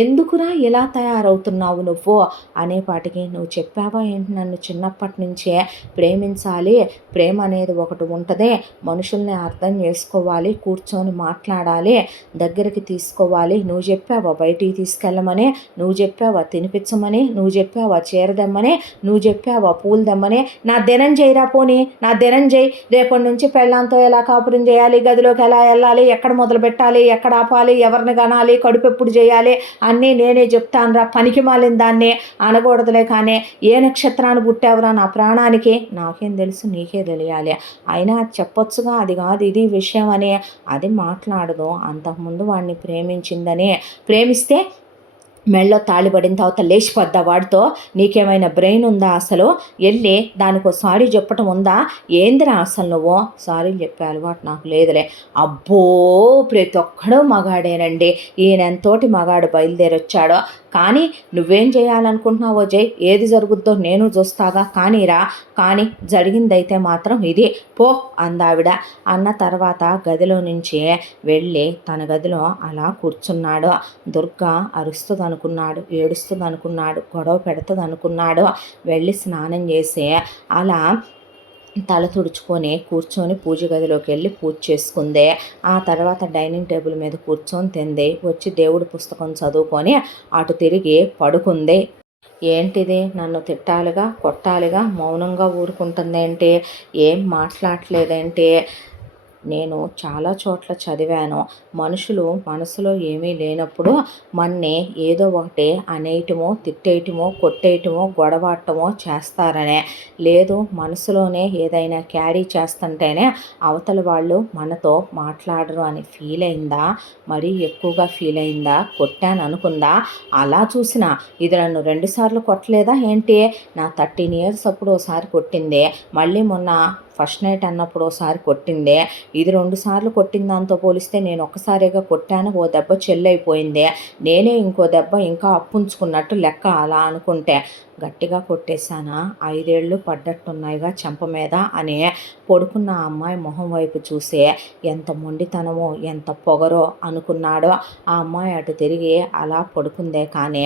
ఎందుకురా ఇలా తయారవుతున్నావు నువ్వు అనేపాటికి నువ్వు చెప్పావా ఏంటి నన్ను చిన్నప్పటి నుంచే ప్రేమించాలి, ప్రేమ అనేది ఒకటి ఉంటుంది, మనుషుల్ని అర్థం చేసుకోవాలి, కూర్చొని మాట్లాడాలి, దగ్గరికి తీసుకోవాలి, నువ్వు చెప్పావా బయటికి తీసుకెళ్ళమని, నువ్వు చెప్పావా తినిపించమని, నువ్వు చెప్పావా చీర దెమ్మని, నువ్వు చెప్పావా పూలు దెమ్మని? నా దినం చేయరా పోనీ, నా దినం చేయి. రేపటి నుంచి పెళ్ళాంతో ఎలా కాపురం చేయాలి, గదిలోకి ఎలా వెళ్ళాలి, ఎక్కడ మొదలు పెట్టాలి, ఎక్కడ ఆపాలి, ఎవరిని కనాలి, కడుపు ఎప్పుడు చేయాలి అన్నీ నేనే చెప్తాను రా. పనికి మాలిన దాన్ని అనకూడదులే, కానీ ఏ నక్షత్రాన్ని పుట్టావురా నా ప్రాణానికి? నాకేం తెలుసు, నీకే తెలియాలి. అయినా చెప్పొచ్చుగా అది కాదు ఇది విషయం అని. అది మాట్లాడదు. అంతకుముందు వాడిని ప్రేమించిందని, ప్రేమిస్తే మెళ్ళో తాళిబడిన తర్వాత లేచిపోద్దా వాడితో? నీకేమైనా బ్రెయిన్ ఉందా అసలు? వెళ్ళి దానికో సారీ చెప్పటం ఉందా? ఏందిరా అసలు నువ్వు? సారీ చెప్పే అలవాటు నాకు లేదులే. అబ్బో ప్రతి ఒక్కడూ మగాడేనండి, ఈయనంతోటి మగాడు బయలుదేరొచ్చాడో. కానీ నువ్వేం చేయాలనుకుంటున్నావో జై, ఏది జరుగుద్దో నేను చూస్తాగా, కానీ జరిగిందైతే మాత్రం ఇది పో అందావిడ. అన్న తర్వాత గదిలో నుంచి వెళ్ళి తన గదిలో అలా కూర్చున్నాడు. దుర్గా అరుస్తుంది అనుకున్నాడు, ఏడుస్తుంది అనుకున్నాడు, గొడవ పెడుతుంది అనుకున్నాడు. వెళ్ళి స్నానం చేసి అలా తల తుడుచుకొని కూర్చొని పూజ గదిలోకి వెళ్ళి పూజ చేసుకుంది. ఆ తర్వాత డైనింగ్ టేబుల్ మీద కూర్చొని తింది. వచ్చి దేవుడి పుస్తకం చదువుకొని అటు తిరిగి పడుకుంది. ఏంటిది, నన్ను తిట్టాలిగా కొట్టాలిగా మౌనంగా ఊరుకుంటుందేంటి, ఏం మాట్లాడట్లేదేంటి, నేను చాలా చోట్ల చదివాను, మనుషులు మనసులో ఏమీ లేనప్పుడు మన్ని ఏదో ఒకటి అనేయటమో తిట్టేయటమో కొట్టేయటమో గొడవాటమో చేస్తారనే. లేదు, మనసులోనే ఏదైనా క్యారీ చేస్తుంటేనే అవతల వాళ్ళు మనతో మాట్లాడరు అని ఫీల్ అయిందా, మరీ ఎక్కువగా ఫీల్ అయిందా, కొట్టాను అనుకుందా, అలా చూసినా ఇది నన్ను 2 సార్లు కొట్టలేదా ఏంటి, నా 13 ఇయర్స్ అప్పుడు ఒకసారి కొట్టింది, మళ్ళీ మొన్న ఫస్ట్ నైట్ అన్నప్పుడు ఒకసారి కొట్టిందే, ఇది 2 సార్లు కొట్టిన దాంతో పోలిస్తే నేను ఒక్కసారిగా కొట్టాను, ఓ దెబ్బ చెల్లైపోయిందే, నేనే ఇంకో దెబ్బ ఇంకా అప్పుంచుకున్నట్టు లెక్క అలా అనుకుంటే. గట్టిగా కొట్టేశానా, 5 ఏళ్ళు పడ్డట్టున్నాయిగా చెంప మీద అని పడుకున్న ఆ అమ్మాయి మొహం వైపు చూసే ఎంత మొండితనమో ఎంత పొగరో అనుకున్నాడో. ఆ అమ్మాయి అటు తిరిగి అలా పడుకుందే కానీ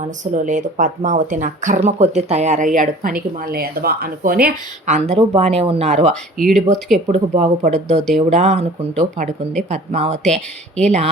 మనసులో లేదు. పద్మావతి నా కర్మ కొద్దీ తయారయ్యాడు పనికి మాలిన ఎదవా అనుకొని అందరూ బాగానే ఉన్నారు, ఈడి బతుకు ఎప్పుడు బాగుపడుద్దో దేవుడా అనుకుంటూ పడుకుంది పద్మావతి. ఇలా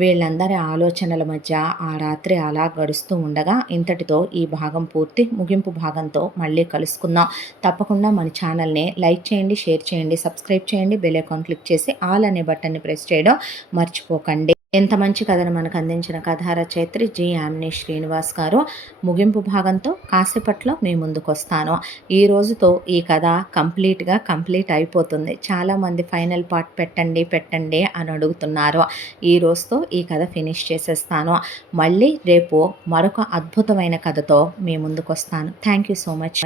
వీళ్ళందరి ఆలోచనల మధ్య ఆ రాత్రి అలా గడుస్తూ ఉండగా ఇంతటితో ఈ భాగం పూర్తి. ముగింపు భాగంతో మళ్ళీ కలుసుకుందాం. తప్పకుండా మన ఛానల్ని లైక్ చేయండి, షేర్ చేయండి, సబ్స్క్రైబ్ చేయండి, బెల్ ఐకాన్ క్లిక్ చేసి ఆల్ అనే బటన్ని ప్రెస్ చేయడం మర్చిపోకండి. ఎంత మంచి కథను మనకు అందించిన కథా రచయిత్రి జి యామిని శ్రీనివాస్ గారు. ముగింపు భాగంతో కాసేపట్లో మీ ముందుకు వస్తాను. ఈ రోజుతో ఈ కథ కంప్లీట్ అయిపోతుంది. చాలామంది ఫైనల్ పార్ట్ పెట్టండి అని అడుగుతున్నారు. ఈ రోజుతో ఈ కథ ఫినిష్ చేసేస్తాను. మళ్ళీ రేపు మరొక అద్భుతమైన కథతో మీ ముందుకు వస్తాను. Thank you so much.